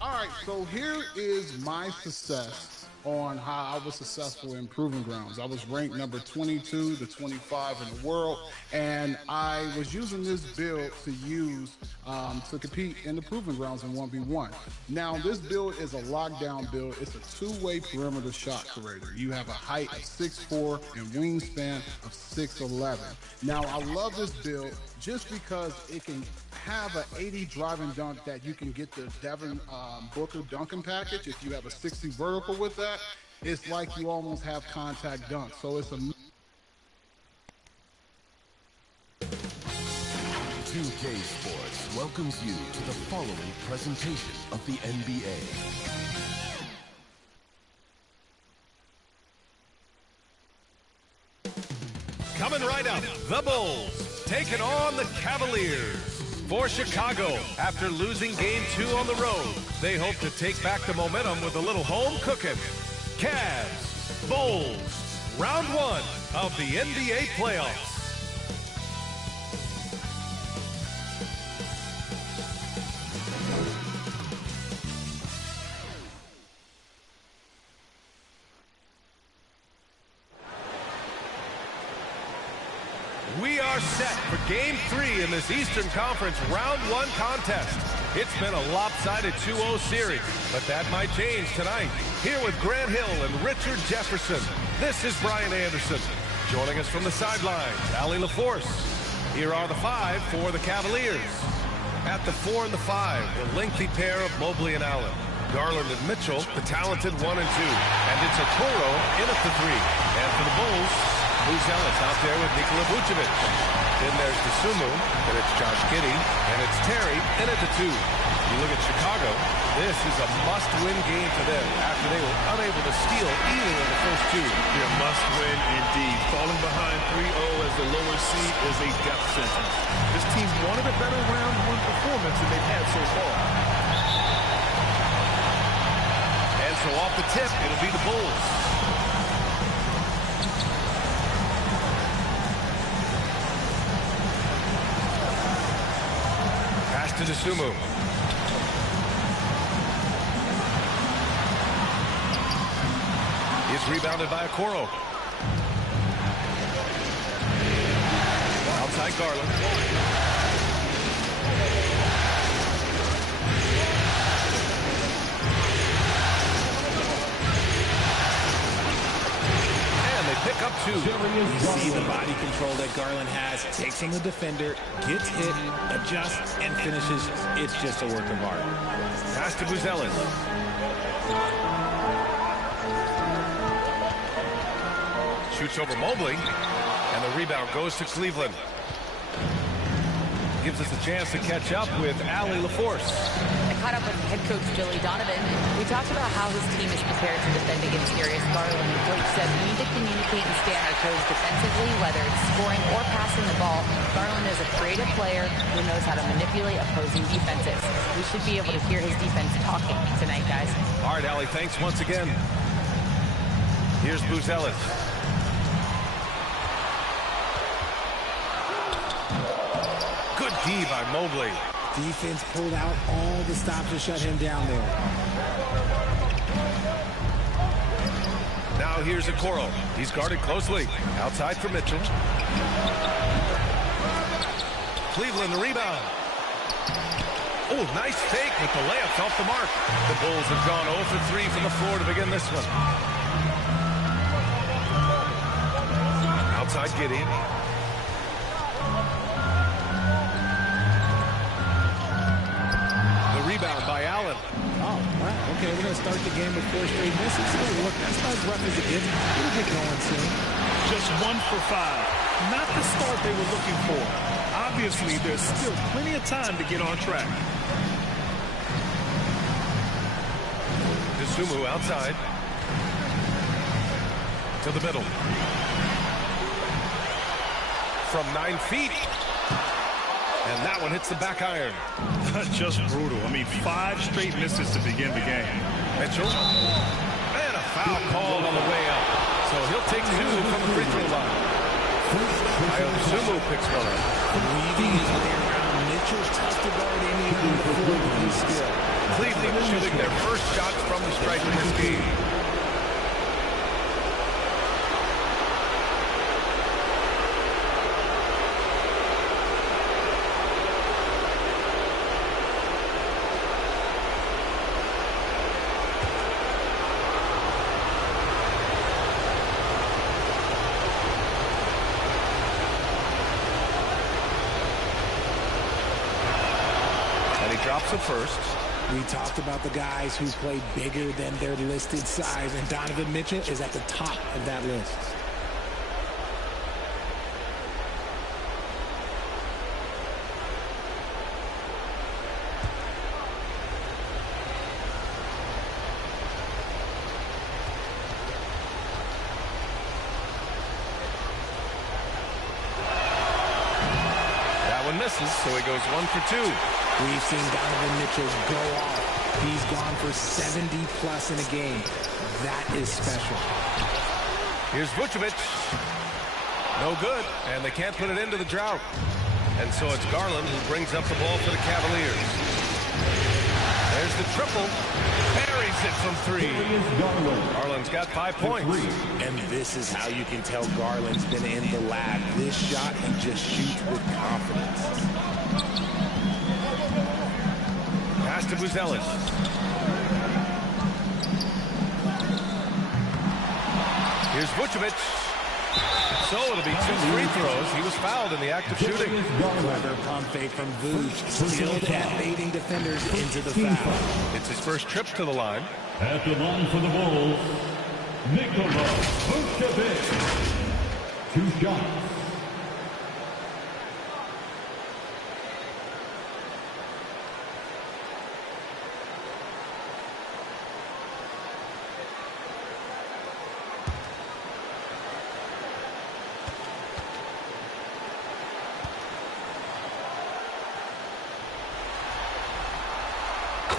All right, so here is my success on how I was successful in Proving Grounds. I was ranked number 22 to 25 in the world, and I was using this build to use to compete in the Proving Grounds in 1v1. Now, this build is a lockdown build. It's a two-way perimeter shot creator. You have a height of 6'4" and wingspan of 6'11". Now, I love this build just because it can have an 80 driving dunk that you can get the Devin Booker dunking package. If you have a 60 vertical with that, it's like you almost have contact dunk. So it's a 2K Sports welcomes you to the following presentation of the NBA. Coming right up, the Bulls taking on the Cavaliers. For Chicago, after losing Game 2 on the road, they hope to take back the momentum with a little home cooking. Cavs, Bulls, round 1 of the NBA playoffs. We are set for Game 3 in this Eastern Conference Round 1 contest. It's been a lopsided 2-0 series, but that might change tonight. Here with Grant Hill and Richard Jefferson, this is Brian Anderson. Joining us from the sidelines, Allie LaForce. Here are the 5 for the Cavaliers. At the 4 and the 5, the lengthy pair of Mobley and Allen. Garland and Mitchell, the talented 1 and 2. And it's Okoro in at the 3. And for the Bulls, Ellis out there with Nikola Vucevic. Then there's Dosunmu, and it's Josh Giddey, and it's Terry in at the 2. You look at Chicago, this is a must-win game for them after they were unable to steal either of the first 2. Yeah, must-win indeed. Falling behind 3-0 as the lower seed is a death sentence. This team wanted a better round 1 performance than they've had so far. And so off the tip, it'll be the Bulls. To Dosunmu. It's rebounded by Okoro. Outside Garland. Pick up 2. You see the body control that Garland has, takes on the defender, gets hit, adjusts, and finishes. It's just a work of art. Pass to Buzelis. Shoots over Mobley, and the rebound goes to Cleveland. Gives us a chance to catch up with Allie LaForce. I caught up with head coach Billy Donovan. We talked about how his team is prepared to defend against Darius Garland. The coach said we need to communicate and stay on our toes defensively, whether it's scoring or passing the ball. Garland is a creative player who knows how to manipulate opposing defenses. We should be able to hear his defense talking tonight, guys. All right, Allie, thanks once again. Here's Buzelis. Good D by Mobley. Defense pulled out all the stops to shut him down there. Now here's Okoro. He's guarded closely. Outside for Mitchell. Cleveland the rebound. Oh, nice fake with the layups off the mark. The Bulls have gone 0 for 3 from the floor to begin this one. Outside Giddey. Rebound by Allen. Oh, right. Okay, we're going to start the game with 4 straight misses. Oh, look, that's not as rough as it gets. It'll get going soon. Just 1 for 5. Not the start they were looking for. Obviously, there's still plenty of time to get on track. Dosunmu outside. To the middle. From 9 feet. And that one hits the back iron. Just brutal. I mean, 5 straight misses to begin the game. Mitchell. And a foul called on the way up. So he'll take 2 from the free throw line. Dosunmu picks one up. Weaving his way around. Mitchell's tough to guard anyone before with his skill. Cleveland shooting their first shots from the stripe in this game. Drops it first. We talked about the guys who play bigger than their listed size, and Donovan Mitchell is at the top of that list. That one misses, so he goes 1 for 2. We've seen Donovan Mitchell go off. He's gone for 70-plus in a game. That is special. Here's Vucevic. No good, and they can't put it into the drought. And so it's Garland who brings up the ball for the Cavaliers. There's the triple. Buries it from 3. Garland's got 5 points. And this is how you can tell Garland's been in the lab. This shot, he just shoots with confidence. Pass to Buzelis. Here's Vucevic. So it'll be 2 free throws. He was fouled in the act of shooting. Clever pump fake from Vuce. Skilled at baiting defenders into the foul. It's his first trip to the line. At the line for the Bulls, Nikola Vucevic. 2 shots.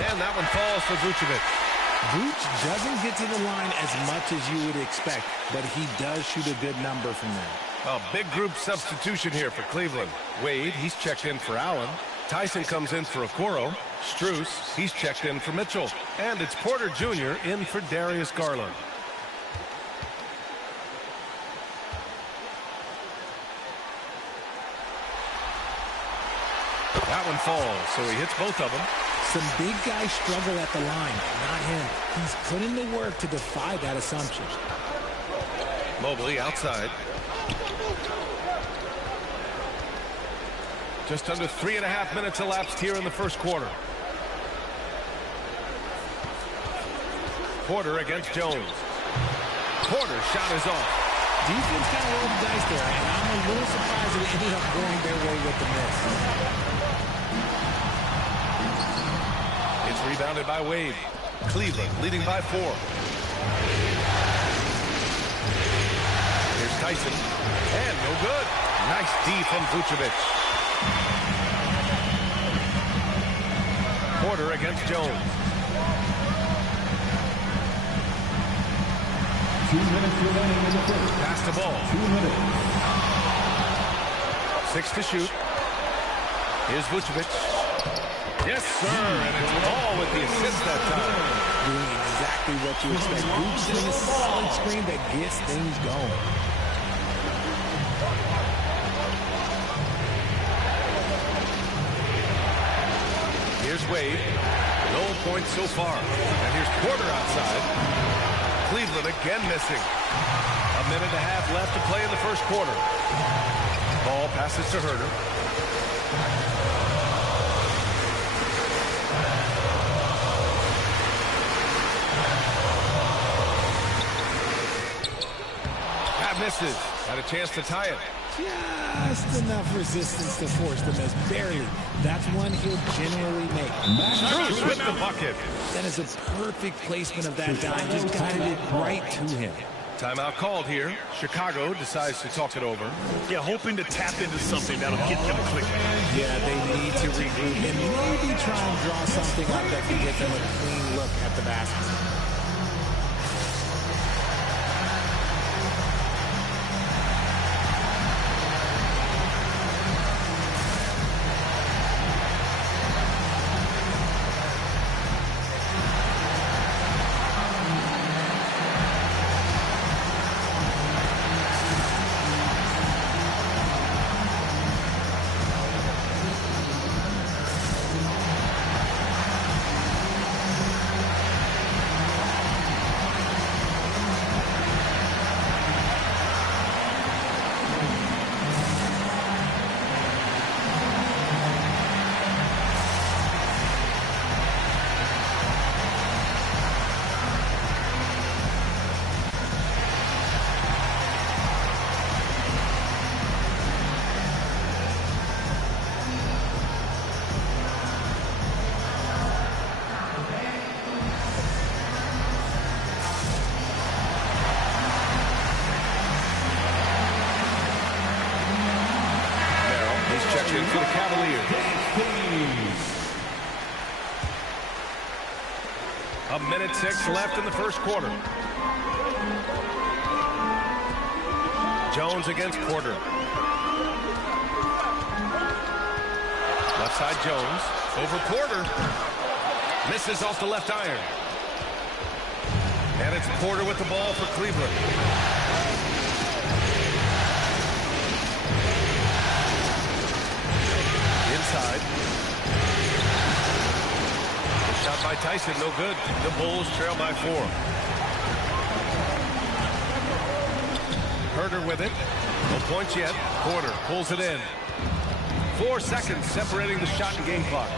And that one falls for Vucevic. Vuce doesn't get to the line as much as you would expect, but he does shoot a good number from there. A big group substitution here for Cleveland. Wade, he's checked in for Allen. Tyson comes in for Okoro. Strus, he's checked in for Mitchell. And it's Porter Jr. in for Darius Garland. That one falls, so he hits both of them. Some big guys struggle at the line, not him. He's put in the work to defy that assumption. Mobley outside. Just under 3.5 minutes elapsed here in the first quarter. Porter against Jones. Porter's shot is off. Defense kind of rolled the dice there, and I'm a little surprised that it ended up going their way with the miss. It's rebounded by Wade. Cleveland leading by 4. Here's Tyson. And no good. Nice D from Vucevic. Porter against Jones. 2 minutes remaining in the first. Pass the ball. 2 minutes. 6 to shoot. Here's Vucevic. Yes, sir, and it's all with the assist that time. Doing exactly what you expect. Vuce in a solid screen that gets things going. Here's Wade. No points so far. And here's Porter outside. Cleveland again missing. 1.5 minutes left to play in the first quarter. Ball passes to Herter. That misses. Had a chance to tie it. Just enough resistance to force the miss. Barely. That's one he'll generally make. Strus with the bucket. That is a perfect placement of that dime. Just guided it right to him. Timeout called here. Chicago decides to talk it over. Yeah, hoping to tap into something that'll get them clicking. Yeah, they need to regroup and maybe try and draw something up that can get them a clean look at the basket. Cavaliers. A minute 6 left in the first quarter. Jones against Porter. Left side Jones. Over Porter. Misses off the left iron. And it's Porter with the ball for Cleveland. Inside. The shot by Tyson, no good. The Bulls trail by 4. Herter with it. No points yet. Porter pulls it in. 4 seconds separating the shot and game clock.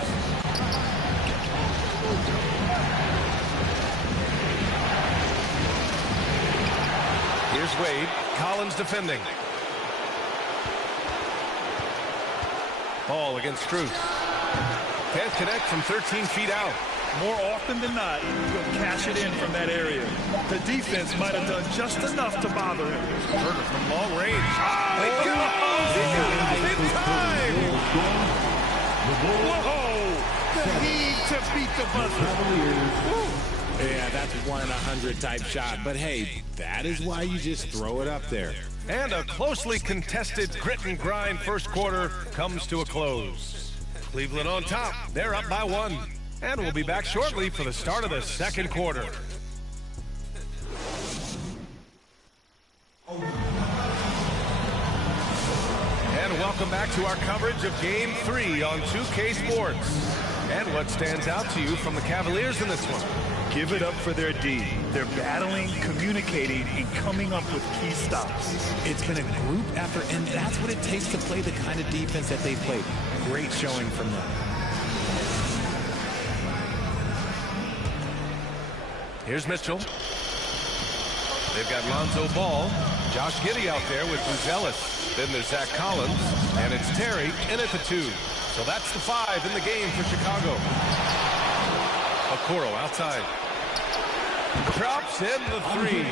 Here's Wade. Collins defending. Ball against Struth. Can't connect from 13 feet out. More often than not, he'll cash it in from that area. The defense might have done just enough to bother him. Herter from long range. Oh, it goes! He got it in time! Whoa! The heat to beat the buzzer. Yeah, that's 1 in 100 type shot. But hey, that is why you just throw it up there. And a closely contested grit and grind first quarter comes to a close. Cleveland on top. They're up by 1. And we'll be back shortly for the start of the second quarter. And welcome back to our coverage of Game 3 on 2K Sports. And what stands out to you from the Cavaliers in this one? Give it up for their D. They're battling, communicating, and coming up with key stops. It's been a group effort, and that's what it takes to play the kind of defense that they've played. Great showing from them. Here's Mitchell. They've got Lonzo Ball. Josh Giddey out there with Buzelis. Then there's Zach Collins. And it's Terry in at the 2. So that's the 5 in the game for Chicago. Okoro outside. Drops in the 3.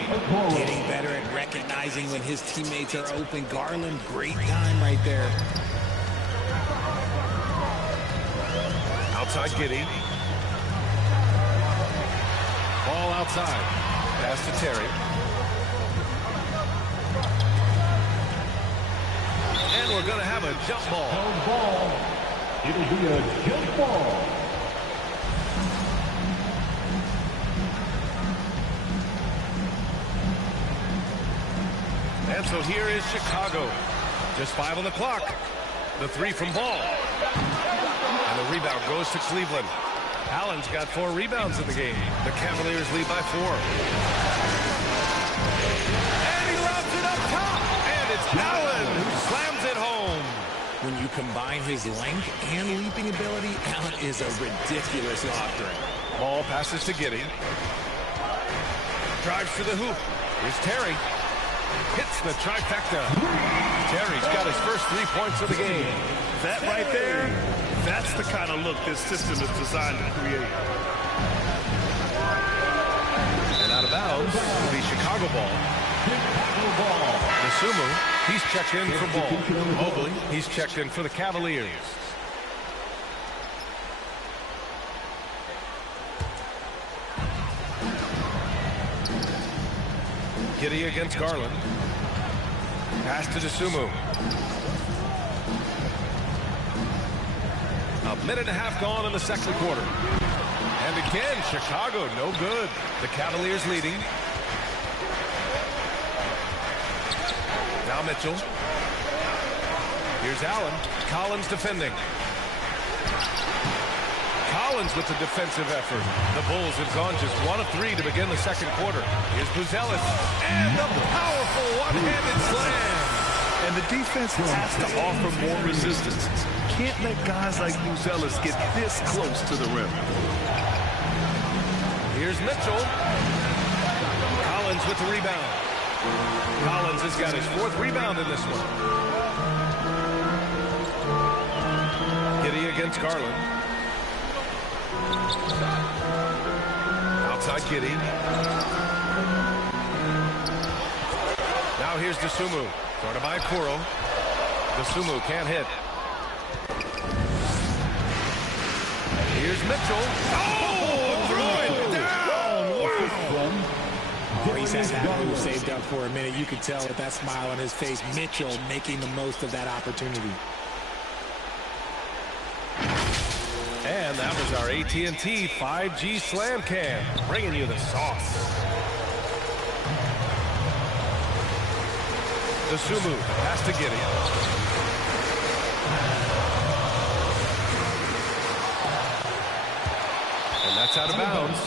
Getting better at recognizing when his teammates are open. Garland, great time right there. Outside Giddey. Ball outside. Pass to Terry. And we're going to have a jump ball. It'll be a jump ball. And so here is Chicago. Just 5 on the clock. The 3 from Ball. And the rebound goes to Cleveland. Allen's got 4 rebounds in the game. The Cavaliers lead by 4. And he lobs it up top. And it's Allen who slams it home. When you combine his length and leaping ability, Allen is a ridiculous lob threat. Ball passes to Giddey. Drives to the hoop. Here's Terry. Hits the trifecta. Terry's got his first 3 points of the game. That right there, that's the kind of look this system is designed to create. And out of bounds will be Chicago ball. Nasumu, he's checked in for Ball. Mobley, he's checked in for the Cavaliers. Giddey against Garland. Pass to Nasumu. A minute and a half gone in the second quarter. And again, Chicago, no good. The Cavaliers leading. Now Mitchell. Here's Allen. Collins defending. Collins with the defensive effort. The Bulls have gone just 1 of 3 to begin the second quarter. Here's Buzelis. And the powerful one-handed slam. And the defense has to offer more resistance. Can't let guys like Buzelis get this close to the rim. Here's Mitchell. Collins with the rebound. Collins has got his 4th rebound in this one. Giddey against Garland. Outside Giddey. Now here's Nasumu. Guarded by Okoro. Nasumu can't hit. Here's Mitchell. Oh, throw it down. Wow. Oh, he's had that move saved up for a minute. You could tell with that smile on his face. Mitchell making the most of that opportunity. And that was our AT&T 5G Slam Cam, bringing you the sauce. The Sumu pass to Giddey. And that's out of bounds.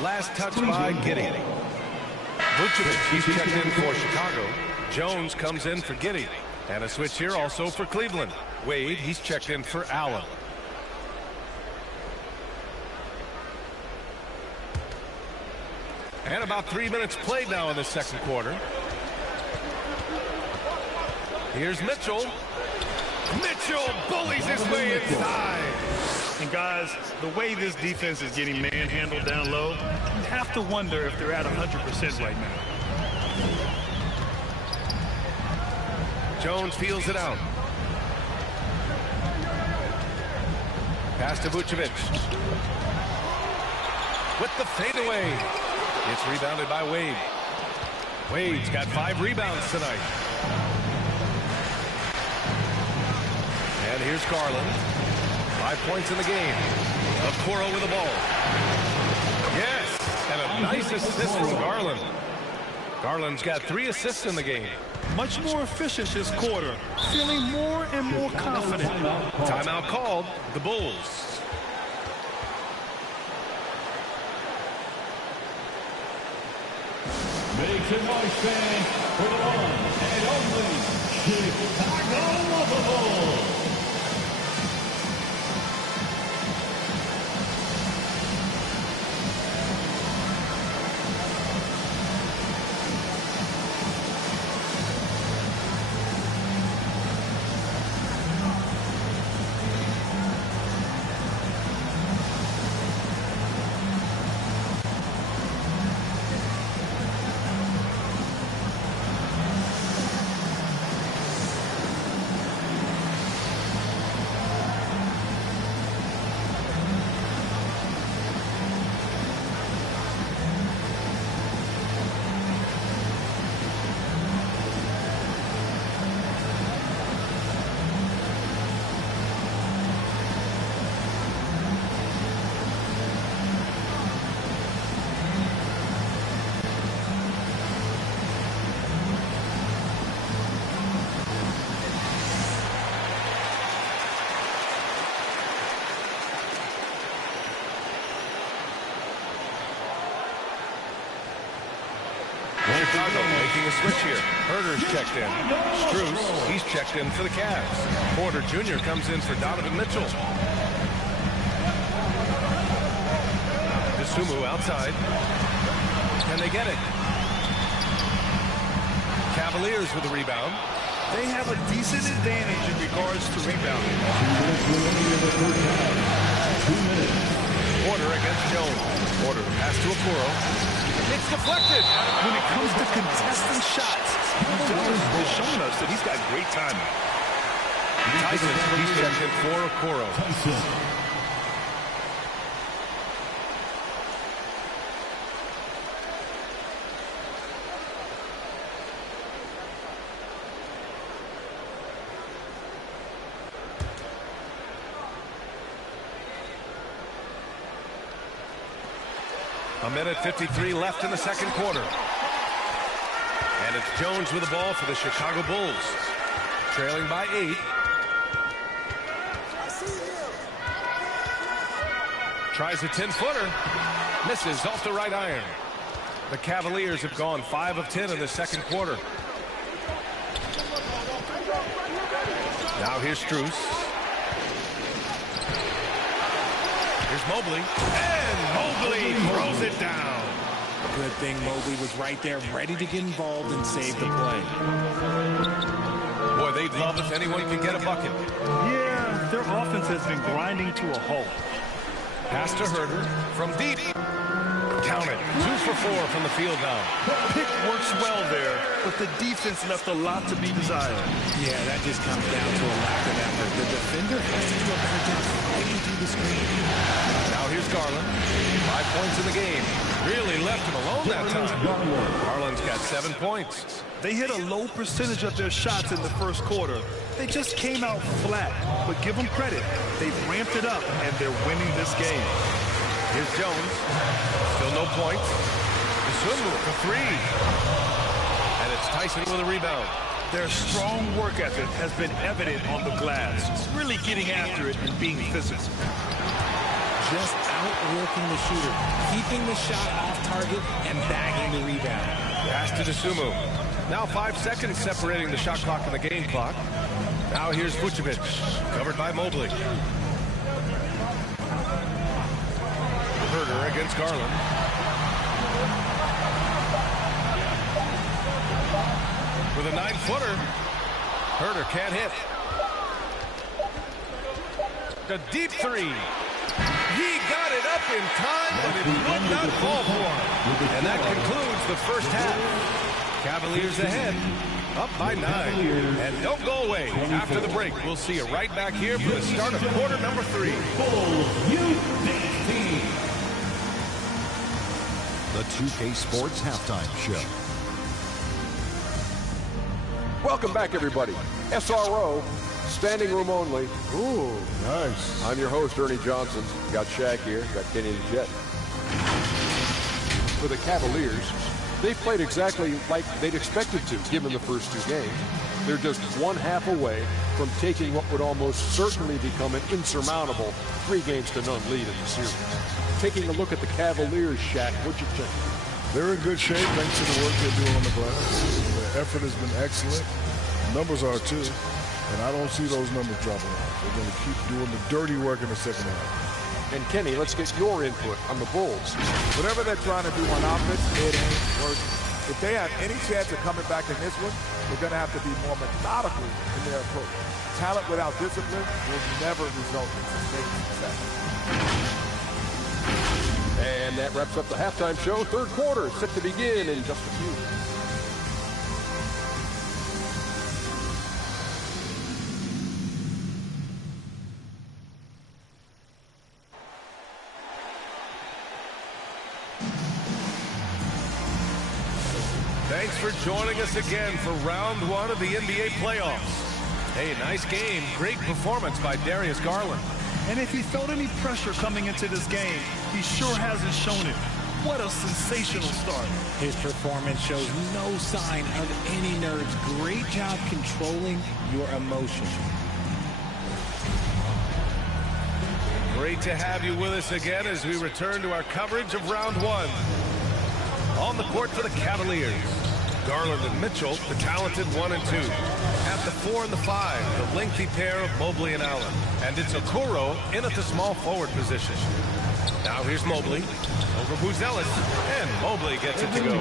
Last touch by Giddey. Vucevic, he's checked in for Chicago. Jones comes in for Giddey. And a switch here also for Cleveland. Wade, he's checked in for Allen. And about 3 minutes played now in the second quarter. Here's Mitchell. Mitchell bullies his way inside. And guys, the way this defense is getting manhandled down low, you have to wonder if they're at 100% right now. Jones feels it out. Pass to Vucevic. With the fadeaway. It's rebounded by Wade. Wade's got 5 rebounds tonight. And here's Garland. 5 points in the game. Okoro with the ball. Yes, and a nice assist from Garland. Garland's got 3 assists in the game. Much more efficient this quarter. Feeling more and more confident. Timeout called. The Bulls. Make some noise, fans, for the one and only Chicago Bulls. Chicago making a switch here. Herter's checked in. Strus, he's checked in for the Cavs. Porter Jr. comes in for Donovan Mitchell. DeSumo outside. Can they get it? Cavaliers with the rebound. They have a decent advantage in regards to rebounding. Porter against Jones. Porter pass to Okoro. It's deflected. When it comes to contesting shots, Jones is showing us that he's got great timing. Tyson, he's checked in for Okoro. A minute 53 left in the second quarter. And it's Jones with the ball for the Chicago Bulls. Trailing by 8. Tries a 10-footer. Misses off the right iron. The Cavaliers have gone 5 of 10 in the second quarter. Now here's Strus. Here's Mobley. And Mobley throws it down. Good thing Mobley was right there, ready to get involved and save the play. Boy, they'd love if anyone could get a bucket. Yeah, their offense has been grinding to a halt. Pass to Herter from deep. Count it. 2 for 4 from the field now. Pick works well there, but the defense left a lot to be desired. Yeah, that just comes down to a lack of effort. The defender has to do a better job fighting through the screen. Now here's Garland. 5 points in the game. Really left him alone that time. Garland's got 7 points. They hit a low percentage of their shots in the first quarter. They just came out flat, but give them credit. They've ramped it up, and they're winning this game. Here's Jones. Still no points. Sumu for 3. And it's Tyson with a rebound. Their strong work ethic has been evident on the glass, really getting after it and being physical. Just outworking the shooter, keeping the shot off target, and bagging the rebound. Pass to Sumu. Now 5 seconds separating the shot clock and the game clock. Now here's Vucevic, covered by Mobley. Herder against Garland. With a 9-footer. Herder can't hit. A deep 3. He got it up in time, but it would not fall for him. And that concludes the first half. Cavaliers ahead, up by 9. And don't go away. After the break, we'll see you right back here for the start of quarter number 3. The 2K Sports Halftime Show. Welcome back, everybody. SRO, standing room only. Ooh, nice. I'm your host, Ernie Johnson. Got Shaq here, got Kenny the Jet. For the Cavaliers, they played exactly like they'd expected to, given the first 2 games. They're just 1/2 away from taking what would almost certainly become an insurmountable 3-0 lead in the series. Taking a look at the Cavaliers, Shaq, what'd you think? They're in good shape thanks to the work they're doing on the glass. Their effort has been excellent. The numbers are too. And I don't see those numbers dropping off. They're going to keep doing the dirty work in the second half. And Kenny, let's get your input on the Bulls. Whatever they're trying to do on offense, it ain't working. If they have any chance of coming back in this one, they're going to have to be more methodical in their approach. Talent without discipline will never result in sustained success. And that wraps up the halftime show. Third quarter set to begin in just a few. Thanks for joining us again for round 1 of the NBA playoffs. Hey, nice game. Great performance by Darius Garland. And if he felt any pressure coming into this game, he sure hasn't shown it. What a sensational start. His performance shows no sign of any nerves. Great job controlling your emotions. Great to have you with us again as we return to our coverage of round 1. On the court for the Cavaliers, Garland and Mitchell, the talented 1 and 2. At the 4 and the 5, the lengthy pair of Mobley and Allen. And it's Okoro in at the small forward position. Now here's Mobley over Buzelis, and Mobley gets it to go.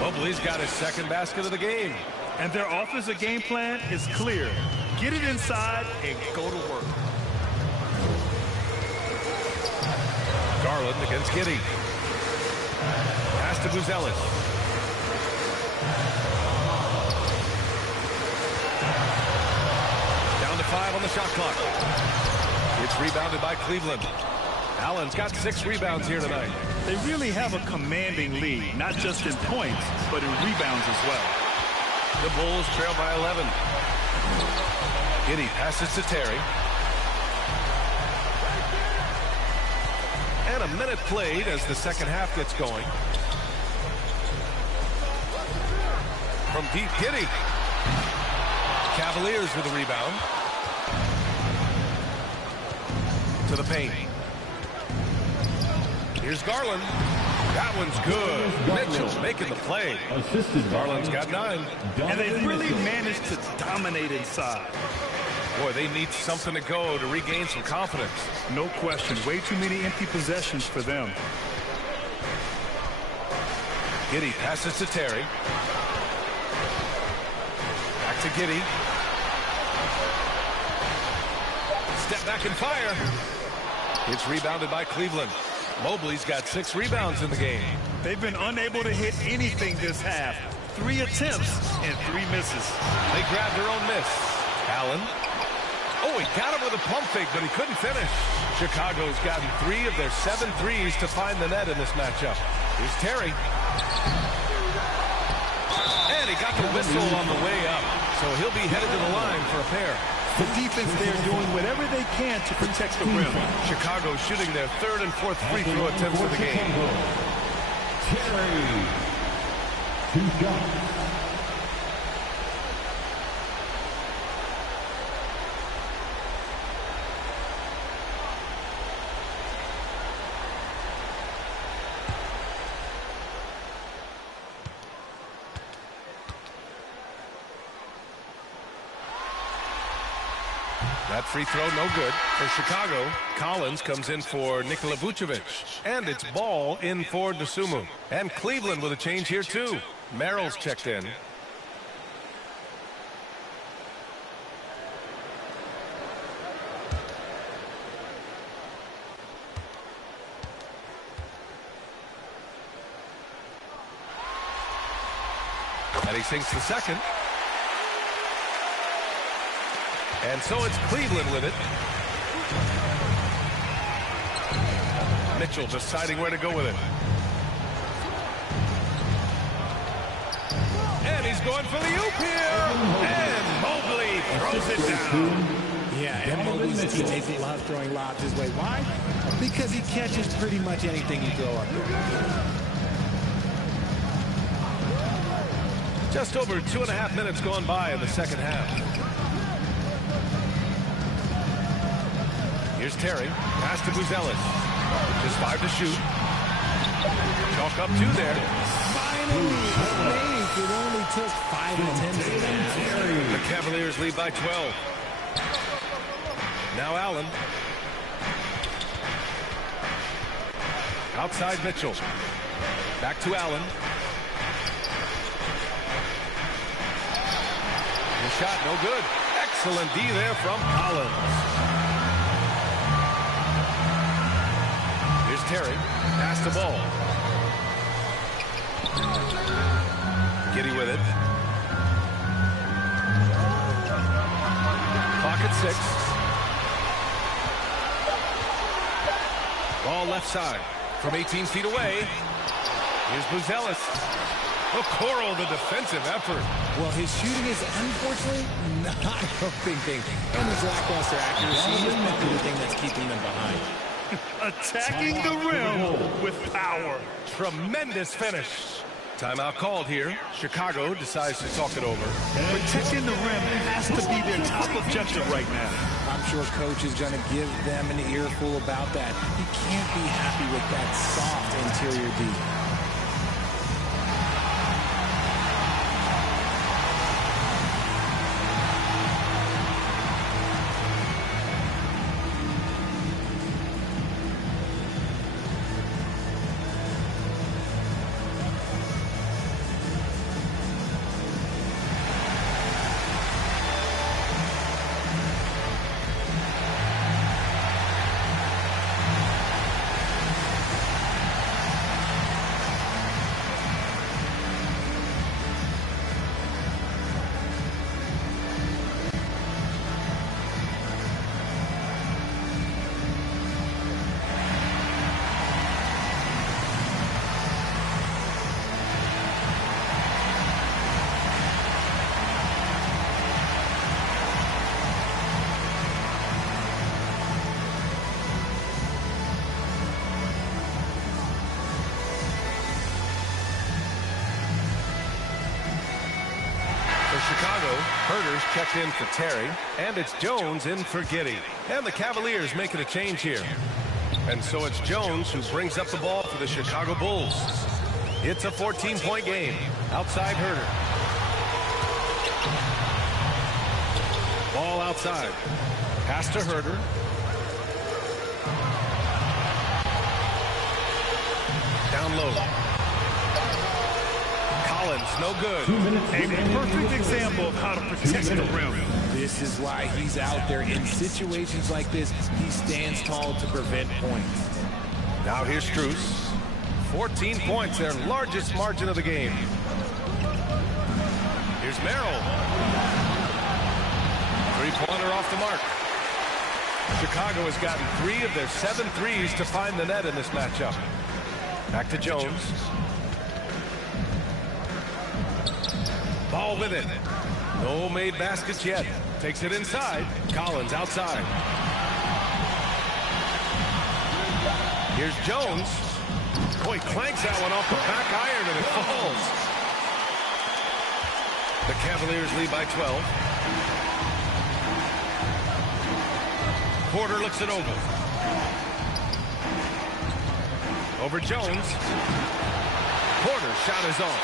Mobley's got his second basket of the game. And their offensive game plan is clear. Get it inside and go to work. Garland against Giddey. Pass to Buzelis. Down to 5 on the shot clock. It's rebounded by Cleveland. Allen's got 6 rebounds here tonight. They really have a commanding lead, not just in points, but in rebounds as well. The Bulls trail by 11. Giddey passes to Terry. And a minute played as the second half gets going. From deep, Giddey. Cavaliers with a rebound. To the paint. Here's Garland. That one's good. Mitchell making the play. Garland's got 9. And they really managed to dominate inside. Boy, they need something to go to regain some confidence. No question. Way too many empty possessions for them. Giddey passes to Terry. Back to Giddey. Step back and fire. It's rebounded by Cleveland. Mobley's got 6 rebounds in the game. They've been unable to hit anything this half. 3 attempts and 3 misses. They grabbed their own miss. Allen. Oh, he got him with a pump fake, but he couldn't finish. Chicago's gotten 3 of their 7 threes to find the net in this matchup. Here's Terry. And he got the whistle on the way up, so he'll be headed to the line for a pair. The defense there doing whatever they can to protect the rim. Chicago shooting their 3rd and 4th free throw attempts of the game. Terry. 2 shots. That free throw no good. For Chicago, Collins comes in for Nikola Vucevic. And it's Ball in for Dosunmu. And Cleveland with a change here too. Merrill's checked in. And he sinks the second. And so it's Cleveland with it. Mitchell deciding where to go with it. And he's going for the oop here. And Mobley throws it down. Yeah, and Mobley's teammates love throwing lobs his way. Why? Because he catches pretty much anything you throw up there. Just over 2.5 minutes gone by in the second half. Here's Terry. Pass to Buzelis. Just 5 to shoot. Chalk up 2 there. Finally, it only took 5 attempts in that. The Cavaliers lead by 12. Now Allen. Outside Mitchell. Back to Allen. The shot no good. Excellent D there from Collins. Here's Terry. Pass the ball. Giddey with it. Clock at 6. Ball left side. From 18 feet away. Here's Buzelis. Okoro, the defensive effort. Well, his shooting is unfortunately not helping things. And his lackluster accuracy is the thing that's keeping them behind. Attacking the rim with power. Tremendous finish. Timeout called here. Chicago decides to talk it over. Protecting the rim has to be their top objective right now. I'm sure coach is going to give them an earful about that. He can't be happy with that soft interior D. Chicago, Herter's checked in for Terry, and it's Jones in for Giddey. And the Cavaliers making a change here. And so it's Jones who brings up the ball for the Chicago Bulls. It's a 14-point game. Outside Herter. Ball outside. Pass to Herter. Down low. Collins, no good. A perfect example of how to protect the rim. This is why he's out there in situations like this. He stands tall to prevent points. Now here's Strus. 14 points, their largest margin of the game. Here's Merrill. Three-pointer off the mark. Chicago has gotten 3 of their 7 threes to find the net in this matchup. Back to Jones. Ball with it. No made baskets yet. Takes it inside. Collins outside. Here's Jones. Boy, clanks that one off the back iron and it falls. The Cavaliers lead by 12. Porter looks it over. Over Jones. Porter's shot is off.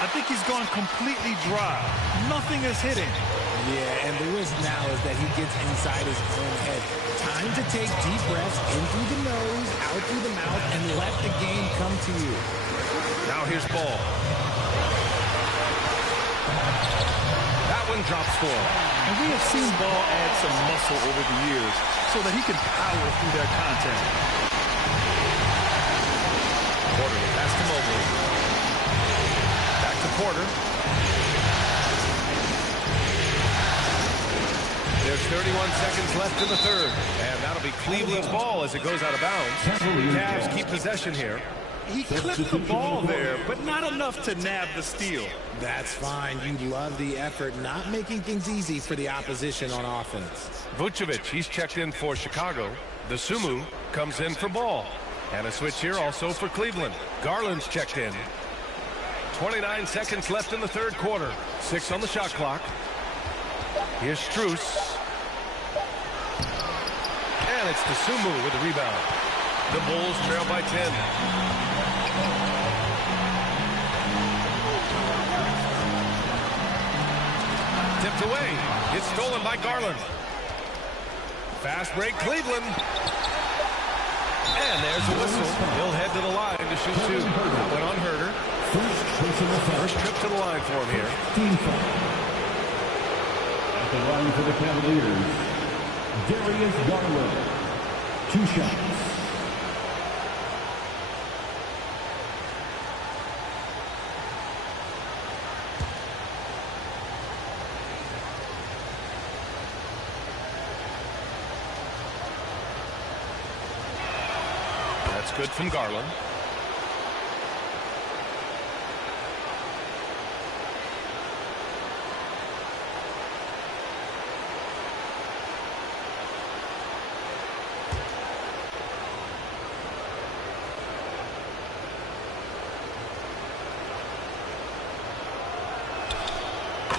I think he's gone completely dry. Nothing is hitting. Yeah, and the risk now is that he gets inside his own head. Time to take deep breaths in through the nose, out through the mouth, and let the game come to you. Now here's Ball. That one drops for him. And we have seen Ball add some muscle over the years so that he can power through that contact. Porter pass to Mobley. Back to Porter. There's 31 seconds left in the third. And that'll be Cleveland's ball as it goes out of bounds. Cavs keep possession here. He clipped the ball there, but not enough to nab the steal. That's fine. You love the effort, not making things easy for the opposition on offense. Vucevic, he's checked in for Chicago. The Sumu comes in for Ball. And a switch here also for Cleveland. Garland's checked in. 29 seconds left in the third quarter. 6 on the shot clock. Here's Strus. And it's the Sumu with the rebound. The Bulls trail by 10. Tipped away. It's stolen by Garland. Fast break, Cleveland. And there's a whistle. He'll head to the line to shoot 2. That went on Herter. First trip to the line for him here. At the line for the Cavaliers, Darius Garland. 2 shots. That's good from Garland.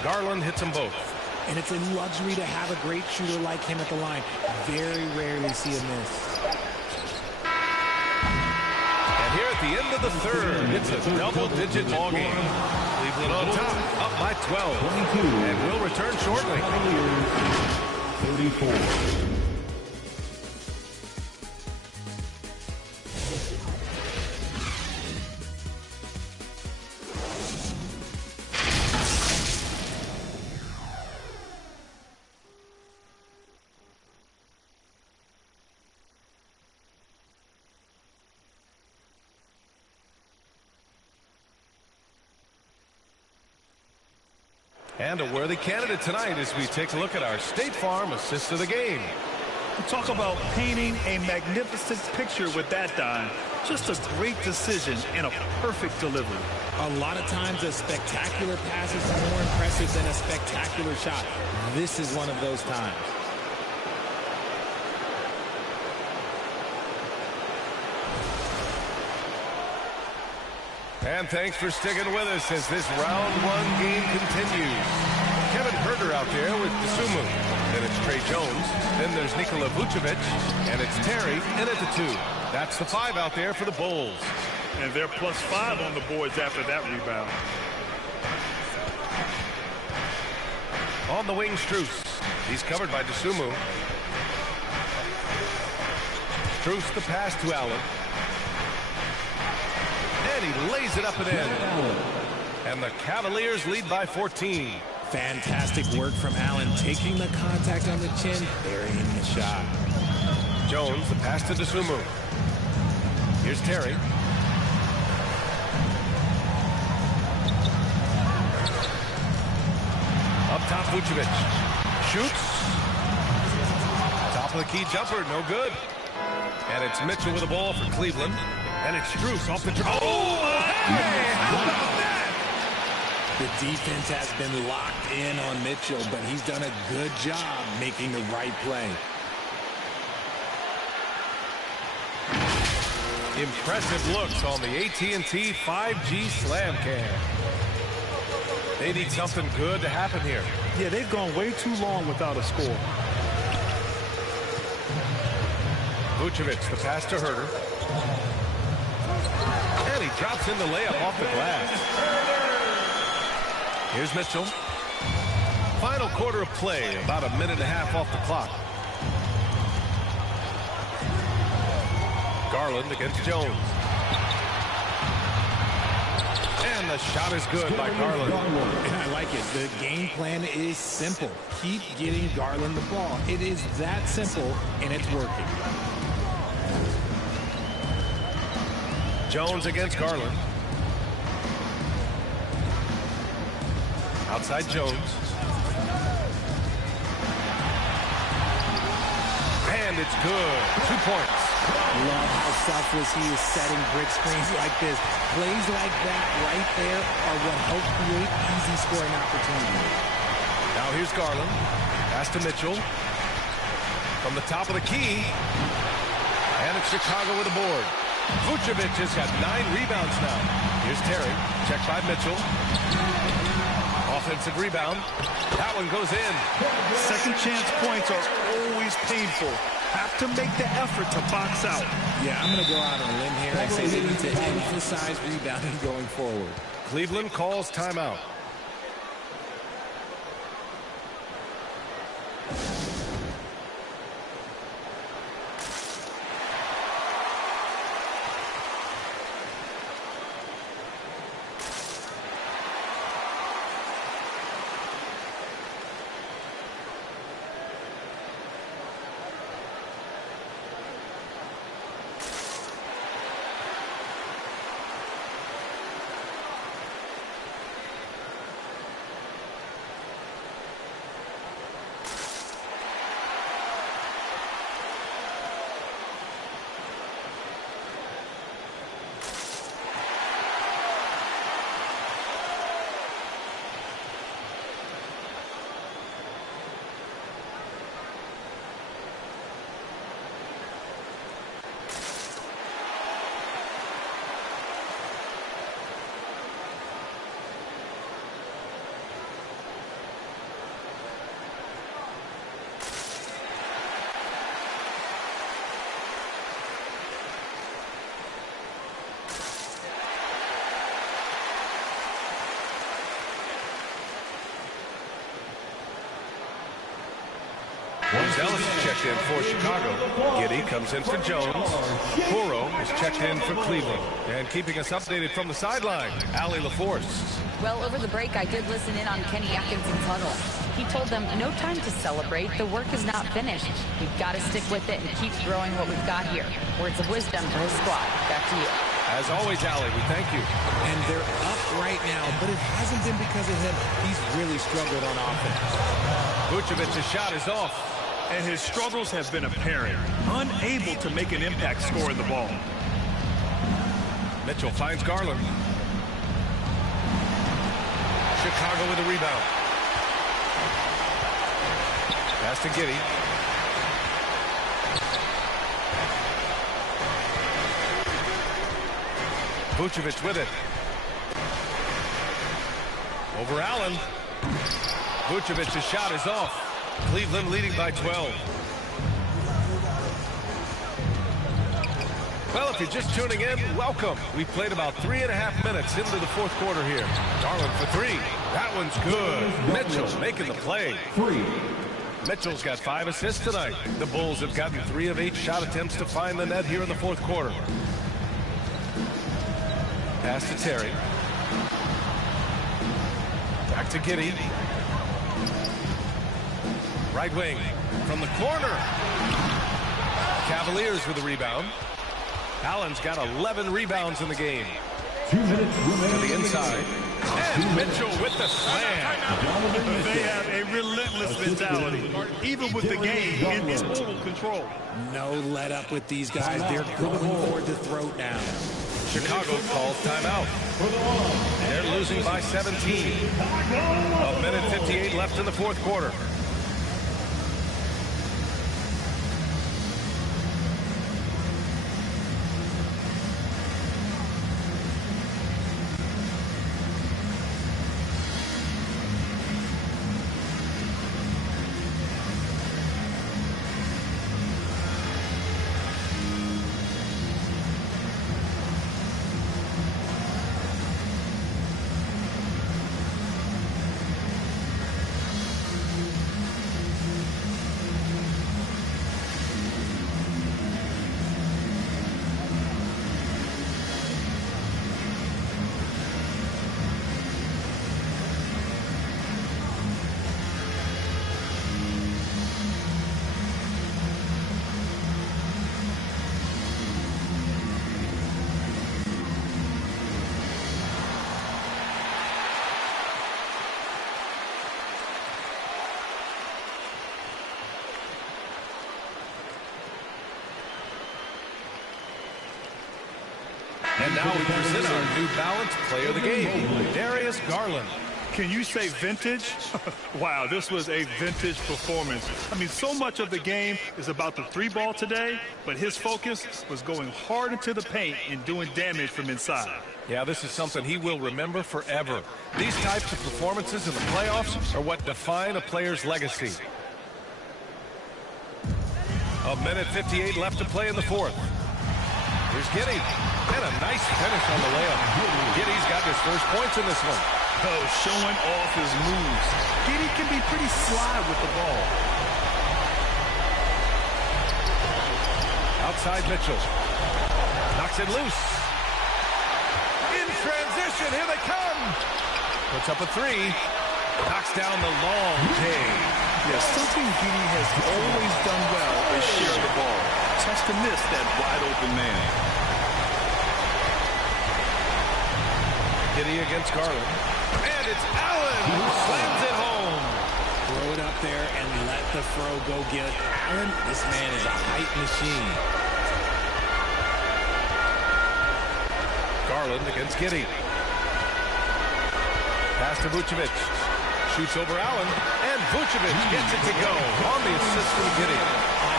Garland hits them both. And it's a luxury to have a great shooter like him at the line. Very rarely see a miss. And here at the end of the third, it's a double-digit ball game. Cleveland on top, up by 12. And we'll return shortly. 34. And a worthy candidate tonight as we take a look at our State Farm assist of the game. Talk about painting a magnificent picture with that dime. Just a great decision and a perfect delivery. A lot of times a spectacular pass is more impressive than a spectacular shot. This is one of those times. And thanks for sticking with us as this round 1 game continues. Kevin Herter out there with the Sumu. Then it's Trey Jones. Then there's Nikola Vucevic. And it's Terry in at the 2. That's the 5 out there for the Bulls. And they're +5 on the boards after that rebound. On the wing, Strus. He's covered by DeSumo. Strus the pass to Allen. And he lays it up and in. And the Cavaliers lead by 14. Fantastic work from Allen, taking the contact on the chin, burying the shot. Jones, the pass to DeSumo. Here's Terry. Up top, Vucevic. Shoots. Top of the key jumper, no good. And it's Mitchell with the ball for Cleveland. And it's Strus off the draw. Oh, hey! How about that? The defense has been locked in on Mitchell, but he's done a good job making the right play. Impressive looks on the AT&T 5G Slam Cam. They need something good to happen here. Yeah, they've gone way too long without a score. Vucevic, the pass to Herter. And he drops in the layup off the glass. Here's Mitchell. Final quarter of play, about a minute and a half off the clock. Garland against Jones. And the shot is good by Garland. And I like it. The game plan is simple. Keep getting Garland the ball. It is that simple, and it's working. Jones against Garland. Outside Jones. And it's good. 2 points. Love how selfless he is setting brick screens like this. Plays like that right there are what help create easy scoring opportunities. Now here's Garland. Pass to Mitchell. From the top of the key. And it's Chicago with the board. Vucevic has got 9 rebounds now. Here's Terry. Check by Mitchell. Offensive rebound. That one goes in. Second chance points are always painful. Have to make the effort to box out. Yeah, I'm going to go out on a limb here and say they need to emphasize rebounding going forward. Cleveland calls timeout. Ellis is checked in for Chicago. Giddy comes in for Jones. Kuro is checked in for Cleveland. And keeping us updated from the sideline, Allie LaForce. Well, over the break, I did listen in on Kenny Atkinson's huddle. He told them, no time to celebrate. The work is not finished. We've got to stick with it and keep growing what we've got here. Words of wisdom for his squad. Back to you. As always, Allie, we thank you. And they're up right now, but it hasn't been because of him. He's really struggled on offense. Vucevic's shot is off. And his struggles have been apparent. Unable to make an impact scoring the ball. Mitchell finds Garland. Chicago with a rebound. Pass to Giddy. Vucevic with it. Over Allen. Vucevic's shot is off. Cleveland leading by 12. Well, if you're just tuning in, welcome. We've played about 3.5 minutes into the fourth quarter here. Garland for 3. That one's good. Mitchell making the play. Mitchell's got 5 assists tonight. The Bulls have gotten 3 of 8 shot attempts to find the net here in the fourth quarter. Pass to Terry. Back to Giddy. Right wing from the corner. Cavaliers with a rebound. Allen's got 11 rebounds in the game. 2 minutes remaining. To the inside. And Mitchell with the slam. They have a relentless mentality, even with the game in total control. No let up with these guys. They're going for the throat now. Chicago calls timeout. They're losing by 17. A minute 58 left in the fourth quarter. And now we present our New Balance Player of the Game, Darius Garland. Can you say vintage? Wow, this was a vintage performance. I mean, so much of the game is about the three ball today, but his focus was going hard into the paint and doing damage from inside. Yeah, this is something he will remember forever. These types of performances in the playoffs are what define a player's legacy. A minute 58 left to play in the fourth. Here's Giddey. And a nice finish on the layup. Giddey's got his first points in this one. Oh, showing off his moves. Giddey can be pretty sly with the ball. Outside Mitchell. Knocks it loose. In transition, here they come. Puts up a three. Knocks down the long J. Yeah, something Giddey has always done well is share the ball. Tough to miss that wide open man. Giddey against Garland. And it's Allen who slams it home. Throw it up there and let the throw go get Allen. This man is a height machine. Garland against Giddey. Pass to Vucevic. Shoots over Allen. And Vucevic gets it to go on the assist from Giddey.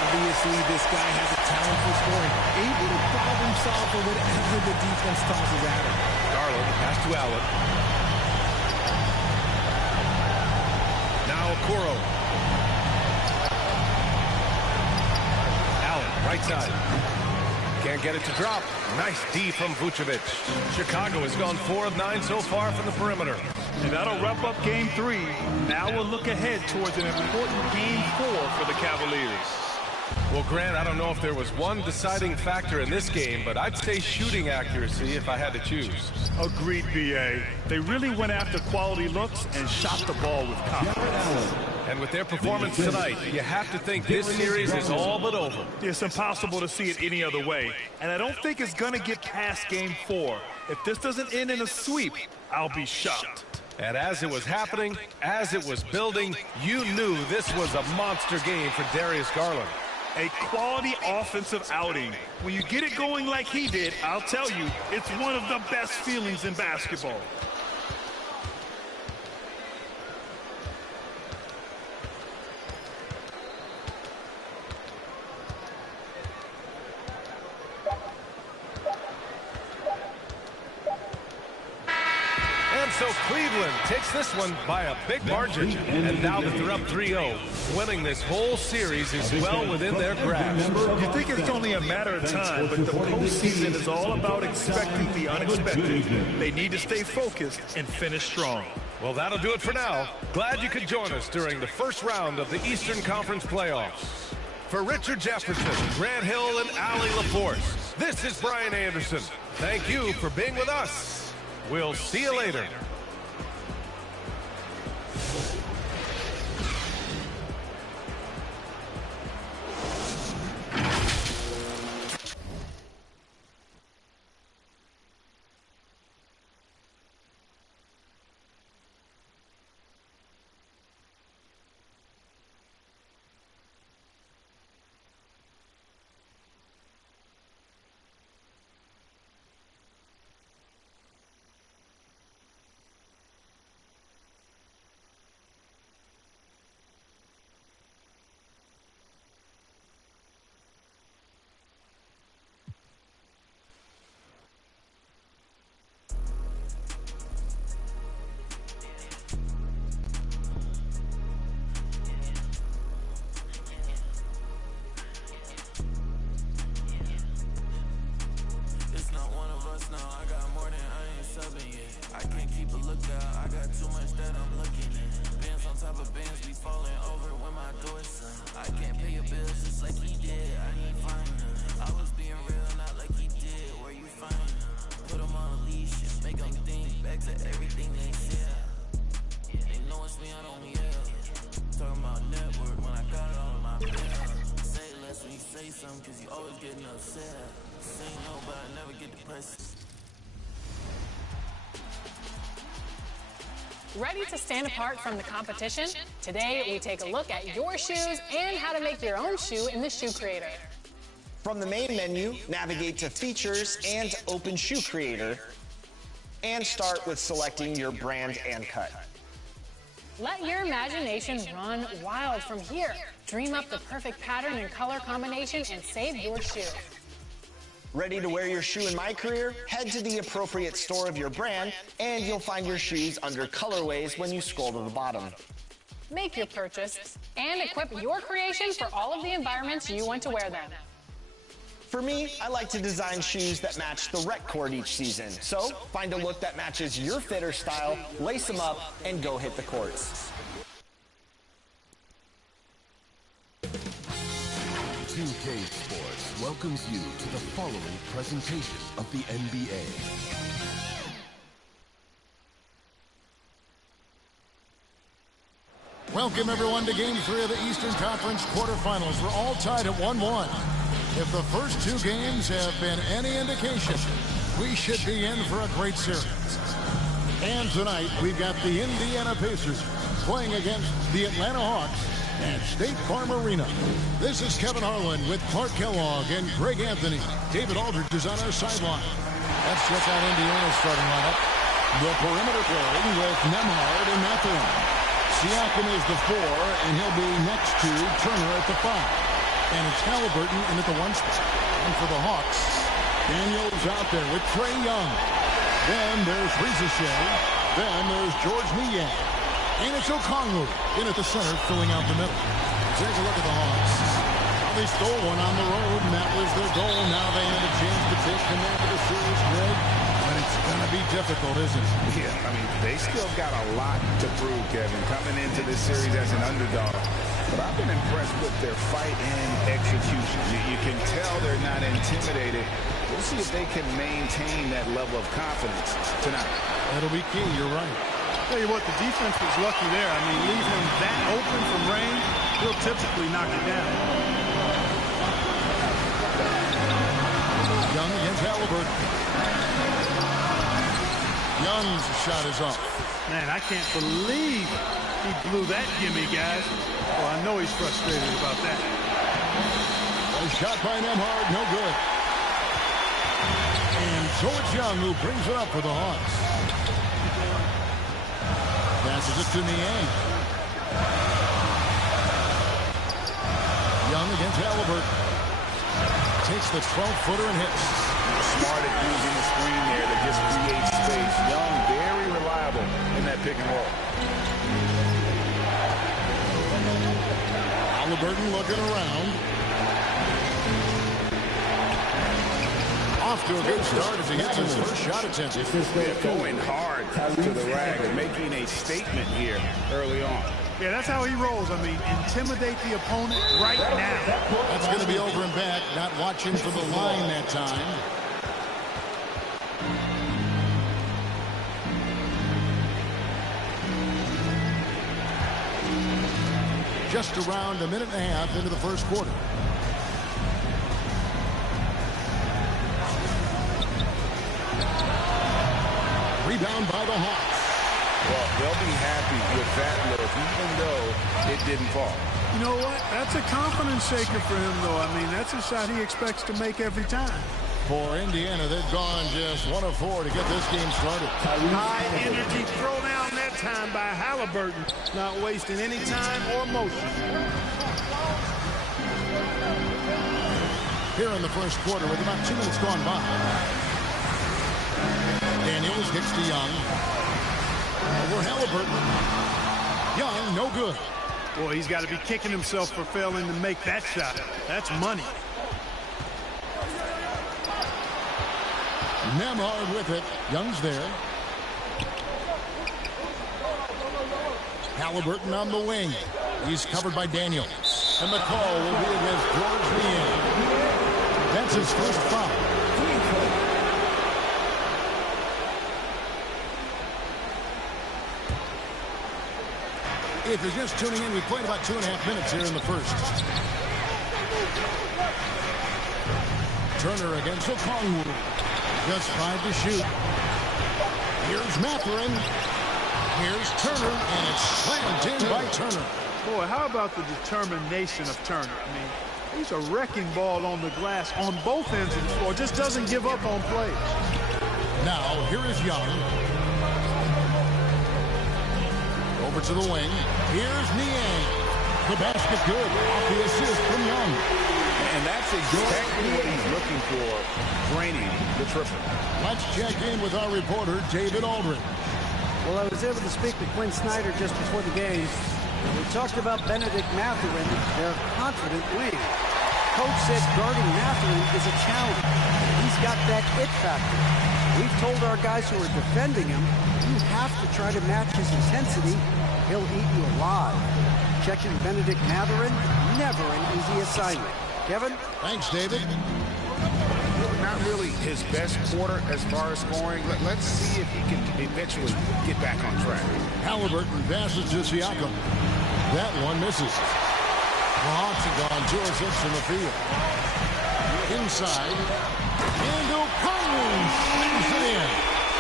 Obviously, this guy has a talent for scoring. Able to problem solve for whatever the defense tosses at him. Garland, pass to Allen. Now Okoro. Allen, right side. Can't get it to drop. Nice D from Vucevic. Chicago has gone 4 of 9 so far from the perimeter. And that'll wrap up game 3. Now we'll look ahead towards an important game 4 for the Cavaliers. Well, Grant, I don't know if there was one deciding factor in this game, but I'd say shooting accuracy if I had to choose. Agreed, B.A. They really went after quality looks and shot the ball with confidence. And with their performance tonight, you have to think this series is all but over. It's impossible to see it any other way, and I don't think it's going to get past game 4. If this doesn't end in a sweep, I'll be shocked. And as it was happening, as it was building, you knew this was a monster game for Darius Garland. A quality offensive outing. When you get it going like he did, I'll tell you, it's one of the best feelings in basketball. And so Cleveland takes this one by a big margin. And now that they're up 3-0, winning this whole series is well within their grasp. You think it's only a matter of time, but the postseason is all about expecting the unexpected. They need to stay focused and finish strong. Well, that'll do it for now. Glad you could join us during the first round of the Eastern Conference playoffs. For Richard Jefferson, Grant Hill, and Allie Laporte, this is Brian Anderson. Thank you for being with us. We'll see you later. keep a lookout. I got too much that I'm looking at. Bands on top of bands be falling over when my door's son. I can't pay your bills just like he did. I ain't fine. I was being real, not like he did. Where you find him? Put him on a leash and make him think back to everything they said. They know it's me, I don't yell. Talking about network when I got it all in my bill. Say less when you say something, cause you always getting upset. Say no, but I never get depressed. Ready to stand apart from the competition? Today, we take a look at your shoes and how to make your own shoe in the Shoe Creator. From the main menu, navigate to Features and Open Shoe Creator, and start with selecting your brand and cut. Let your imagination run wild from here. Dream up the perfect pattern and color combination and save your shoe. Ready to wear your shoe in my career? Head to the appropriate store of your brand, and you'll find your shoes under colorways when you scroll to the bottom. Make your purchase and equip your creation for all of the environments you want to wear them. For me, I like to design shoes that match the rec court each season. So, find a look that matches your fit or style, lace them up, and go hit the courts. 2K Sports welcomes you to the following presentation of the NBA. Welcome everyone to Game 3 of the Eastern Conference quarterfinals. We're all tied at 1-1. If the first two games have been any indication, we should be in for a great series. And tonight, we've got the Indiana Pacers playing against the Atlanta Hawks at State Farm Arena. This is Kevin Harlan with Clark Kellogg and Greg Anthony. David Aldridge is on our sideline. Let's check out Indiana's starting lineup. The perimeter playing with Nembhard and Mathurin. Siakam is the 4, and he'll be next to Turner at the 5. And it's Halliburton in at the 1 spot. And for the Hawks, Daniels out there with Trae Young. Then there's Reza Shea. Then there's George Niang. And it's Okongwu in at the center, filling out the middle. Take a look at the Hawks. They stole one on the road, and that was their goal. Now they have a chance to take command of the series, Greg. But it's going to be difficult, isn't it? Yeah, I mean, they still got a lot to prove, Kevin, coming into this series as an underdog. But I've been impressed with their fight and execution. You can tell they're not intimidated. We'll see if they can maintain that level of confidence tonight. That'll be key, you're right. Tell you what, the defense was lucky there. I mean, leave him that open from range, he'll typically knock it down. Young against Halliburton. Young's shot is off. Man, I can't believe he blew that gimme, guys. Well, I know he's frustrated about that. A shot by Nembhard, no good. And so it's Young who brings it up for the Hawks. Passes it to Niang. Young against Halliburton. Takes the 12-footer and hits. Smart at using the screen there to just create space. Young, very reliable in that pick and roll. Halliburton looking around. Off to a good start as he hits his first shot attempt. They're going hard to the rag and making a statement here early on. Yeah, that's how he rolls. I mean, intimidate the opponent right now. That's going to be over and back. Not watching for the line that time. Just around a minute and a half into the first quarter. Rebound by the Hawks. Well, they'll be happy with that look, even though it didn't fall. You know what? That's a confidence shaker for him, though. I mean, that's a shot he expects to make every time. For Indiana, they've gone just 1 of 4 to get this game started. High energy throwdown that time by Halliburton. Not wasting any time or motion. Here in the first quarter with about 2 minutes gone by. Daniels gets to Young. Over Halliburton. Young, no good. Boy, he's got to be kicking himself for failing to make that shot. That's money. Nembhard with it. Young's there. Halliburton on the wing. He's covered by Daniels. And the call will be against George Niang. That's his first foul. If you're just tuning in, we played about 2.5 minutes here in the first. Turner against Okongwu. Just 5 to shoot. Here's Mathurin. Here's Turner, and it's slammed in by Turner. Boy, how about the determination of Turner? I mean, he's a wrecking ball on the glass on both ends of the floor. Just doesn't give up on plays. Now, here is Young. Over to the wing. Here's Niang. The basket good. Off the assist from Young. And that's exactly what he's looking for, draining the triple. Let's check in with our reporter, David Aldridge. Well, I was able to speak with Quinn Snyder just before the game. We talked about Benedict Mathurin, their confident wing. Coach said guarding Mathurin is a challenge. He's got that it factor. We've told our guys who are defending him, you have to try to match his intensity. He'll eat you alive. Checking Benedict Mathurin, never an easy assignment. Kevin? Thanks, David. Not really his best quarter as far as scoring. Let's see if he can eventually get back on track. Halliburton passes to Siakam. That one misses. The Hawks have gone 2 of 6 from the field. Inside. And Okongwu slings it in.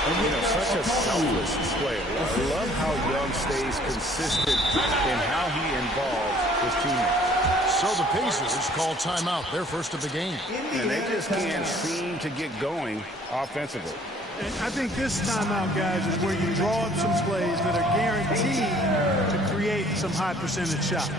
And you know, such a selfless player. I love how Young stays consistent in how he involves his teammates. So the Pacers call timeout, their first of the game. And they just can't seem to get going offensively. And I think this timeout, guys, is where you draw up some plays that are guaranteed to create some high percentage shots.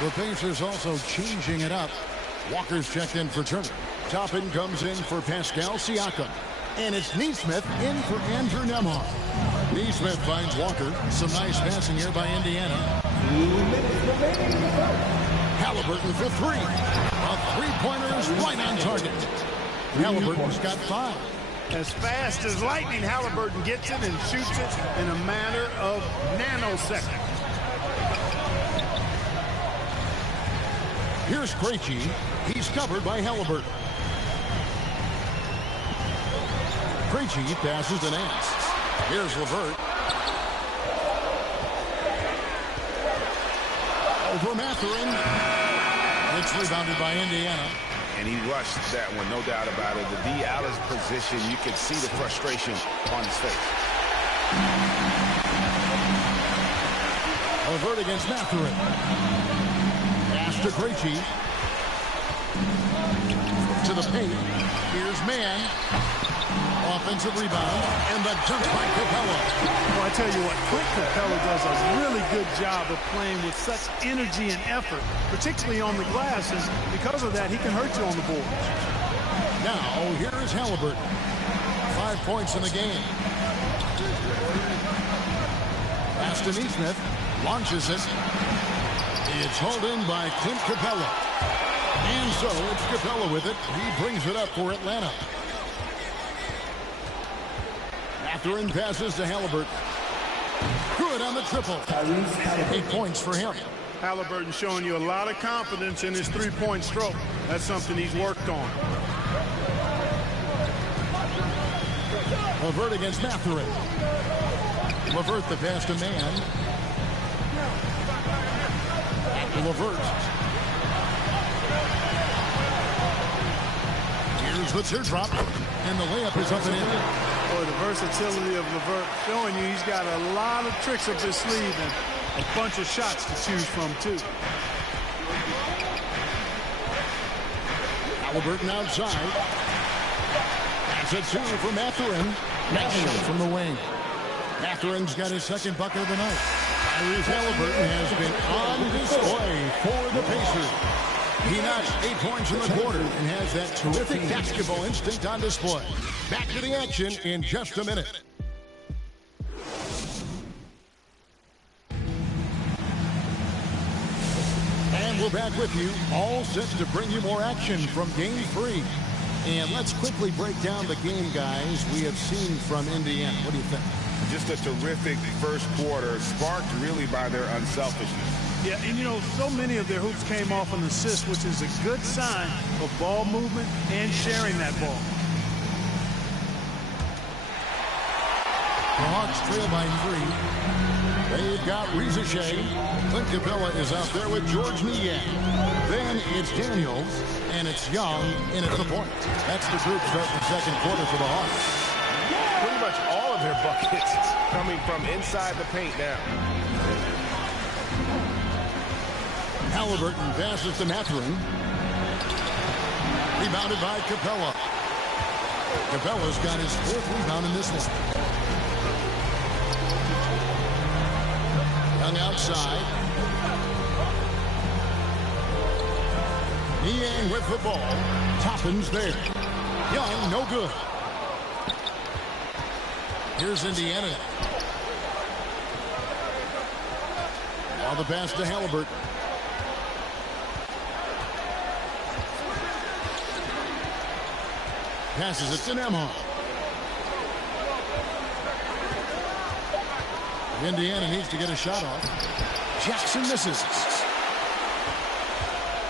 The Pacers also changing it up. Walker's checked in for Turner. Toppin comes in for Pascal Siakam. And it's Neesmith in for Andrew Nembhard. Neesmith finds Walker. Some nice passing here by Indiana. Halliburton for 3. A three-pointer is right on target. Halliburton's got 5. As fast as lightning, Halliburton gets it and shoots it in a matter of nanoseconds. Here's Krejci. He's covered by Halliburton. Krejci passes to Nance. Here's LeVert. Over Mathurin. It's rebounded by Indiana. And he rushed that one, no doubt about it. The D out of position, you can see the frustration on his face. LeVert against Mathurin. Pass to Krejci. To the paint. Here's Mann. Offensive rebound. And the dunk by Capella. Well, I tell you what, Clint Capella does a really good job of playing with such energy and effort, particularly on the glass, and because of that, he can hurt you on the boards. Now, here is Halliburton. 5 points in the game. Pass to Neesmith. Launches it. It's hauled in by Clint Capella. And so it's Capella with it. He brings it up for Atlanta. Mathurin passes to Halliburton. Good on the triple. 8 points for him. Halliburton showing you a lot of confidence in his three-point stroke. That's something he's worked on. LeVert against Mathurin. LeVert the pass to man. LeVert. Here's the teardrop, and the layup is up and in. Boy, the versatility of LeVert showing you he's got a lot of tricks up his sleeve and a bunch of shots to choose from, too. Halliburton outside. That's a two for Mathurin. Mathurin from the wing. Mathurin's got his second bucket of the night. Tyrese Halliburton has been on display for the Pacers. He notched 8 points in the quarter and has that terrific basketball instinct on display. Back to the action in just a minute. And we're back with you, all set to bring you more action from Game 3. And let's quickly break down the game, guys, we have seen from Indiana. What do you think? Just a terrific first quarter, sparked really by their unselfishness. Yeah, and you know, so many of their hoops came off an assist, which is a good sign of ball movement and sharing that ball. The Hawks trail by 3. They've got Rizachet. Clint Capella is out there with George Niang. Then it's Daniels, and it's Young in at the point. That's the group starting the second quarter for the Hawks. Pretty much all of their buckets coming from inside the paint now. Halliburton passes to Mathurin. Rebounded by Capella. Capella's got his 4th rebound in this one. Young outside. Niang with the ball. Toppin's there. Young, no good. Here's Indiana. Now the pass to Halliburton. Passes it to Nembhard. Indiana needs to get a shot off. Jackson misses.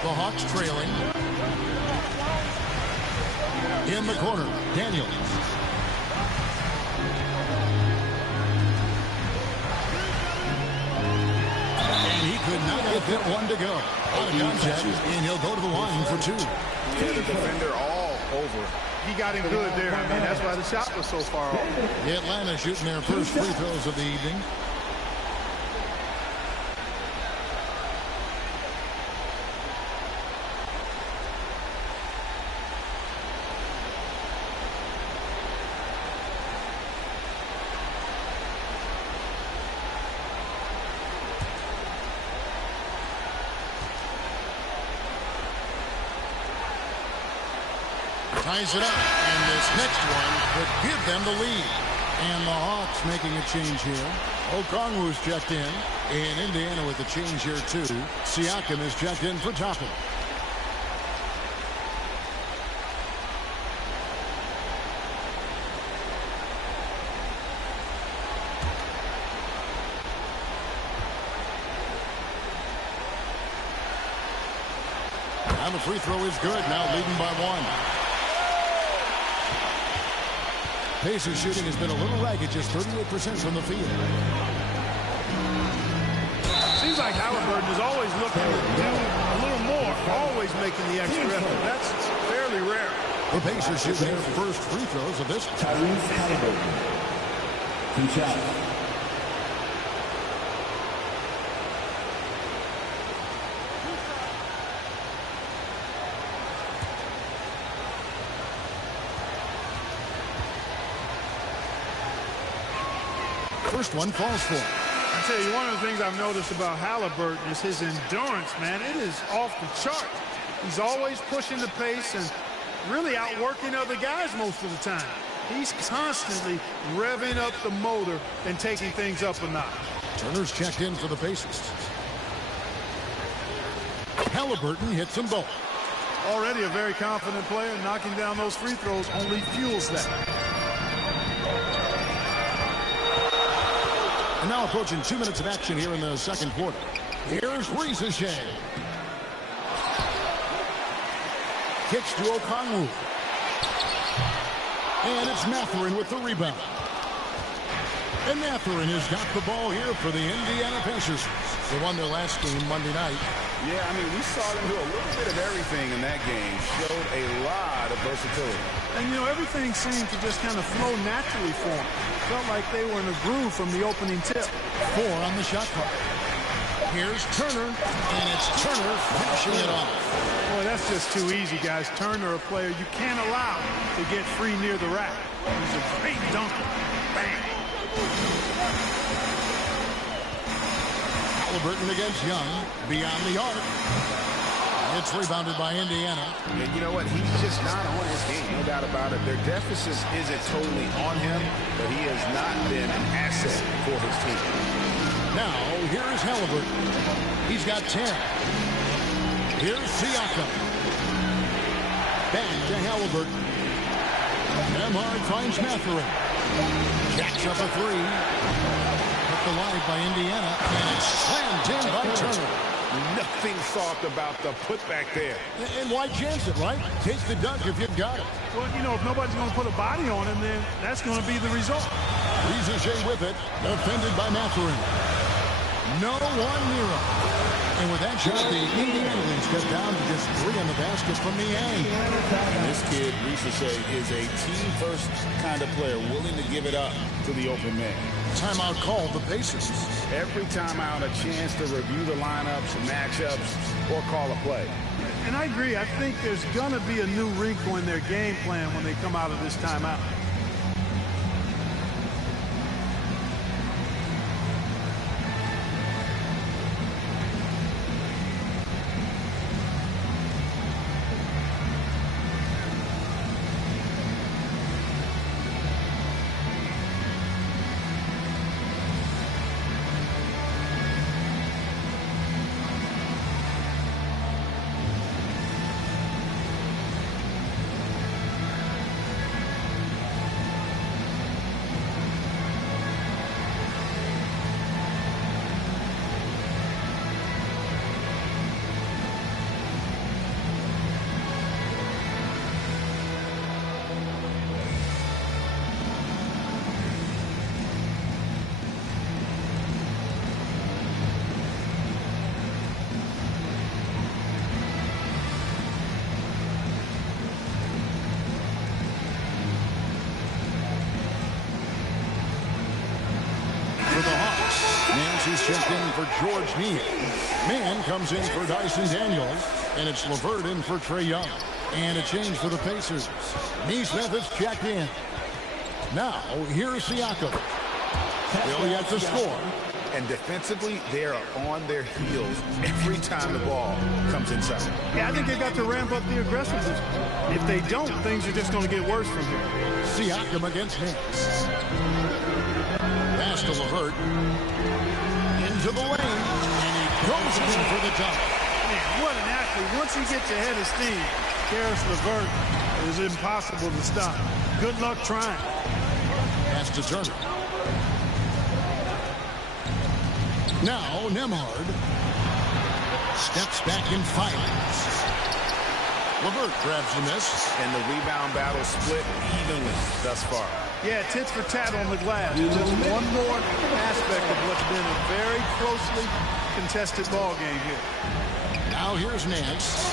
The Hawks trailing. In the corner, Daniels. And he could not get that one to go. Out of contact, and he'll go to the line for 2. Yeah, the defender all over. He got him good there. I mean, that's why the shot was so far off. Atlanta shooting their first free throws of the evening. Ties it up, and this next one could give them the lead. And the Hawks making a change here. Okongwu's checked in, and Indiana with the change here too. Siakam is checked in for Toppin. And the free throw is good, now leading by 1. Pacers shooting has been a little ragged, just 38% from the field. Seems like Halliburton is always looking to do a little more, always making the extra effort. That's fairly rare. The Pacers shooting their first free throws of this. Tyrese Halliburton. 2 shots. First one falls for him. I tell you, one of the things I've noticed about Halliburton is his endurance, man. It is off the chart. He's always pushing the pace and really outworking other guys most of the time. He's constantly revving up the motor and taking things up a notch. Turner's checked in for the Pacers. Halliburton hits them both. Already a very confident player. Knocking down those free throws only fuels that. And now approaching 2 minutes of action here in the second quarter. Here's Ricochet. Kicks to Okongwu. And it's Mathurin with the rebound. And Mathurin has got the ball here for the Indiana Pacers. They won their last game Monday night. Yeah, I mean, we saw them do a little bit of everything in that game. Showed a lot of versatility. And, you know, everything seemed to just kind of flow naturally for them. Felt like they were in a groove from the opening tip. 4 on the shot clock. Here's Turner, and it's Turner finishing it off. Boy, that's just too easy, guys. Turner, a player you can't allow to get free near the rack. He's a great dunker. Bang. Halliburton against Young, beyond the arc. It's rebounded by Indiana. And you know what? He's just not on his game, no doubt about it. Their deficit isn't totally on him, but he has not been an asset for his team. Now, here is Halliburton. He's got 10. Here's Siakam. Back to Halliburton. Nemhard finds Mathurin. Jacks up a 3. Put the line by Indiana, and it's slammed in by Turner. Nothing soft about the putback there. And why chance it, right? Take the dunk if you've got it. Well, you know, if nobody's going to put a body on him, then that's going to be the result. Ricochet with it, defended by Mathurin. No one near him. And with that shot, the Indians get down to just 3 on the basket from the end. And this kid, Ricochet, is a team-first kind of player, willing to give it up to the open man. Timeout called the Pacers. Every timeout, a chance to review the lineups, matchups, or call a play. And I agree. I think there's going to be a new wrinkle in their game plan when they come out of this timeout. He's checked in for George Neal. Mann comes in for Dyson Daniels. And it's LeVert in for Trae Young. And a change for the Pacers. Neesmith is checked in. Now, here's Siakam. Still yet to score. And defensively, they are on their heels every time the ball comes inside. Yeah, I think they got to ramp up the aggressiveness. If they don't, things are just going to get worse from here. Siakam against Nance. Pass to LeVert. Into the lane. And he goes in for the dunk. Man, what an athlete. Once he gets ahead of steam, Karis LeVert is impossible to stop. Good luck trying. Pass to Turner. Now, Nemhard steps back and fires. LeVert grabs the miss. And the rebound battle split evenly thus far. Yeah, tits for tat on the glass. Just one more aspect of what's been a very closely contested ball game here. Now here's Nance.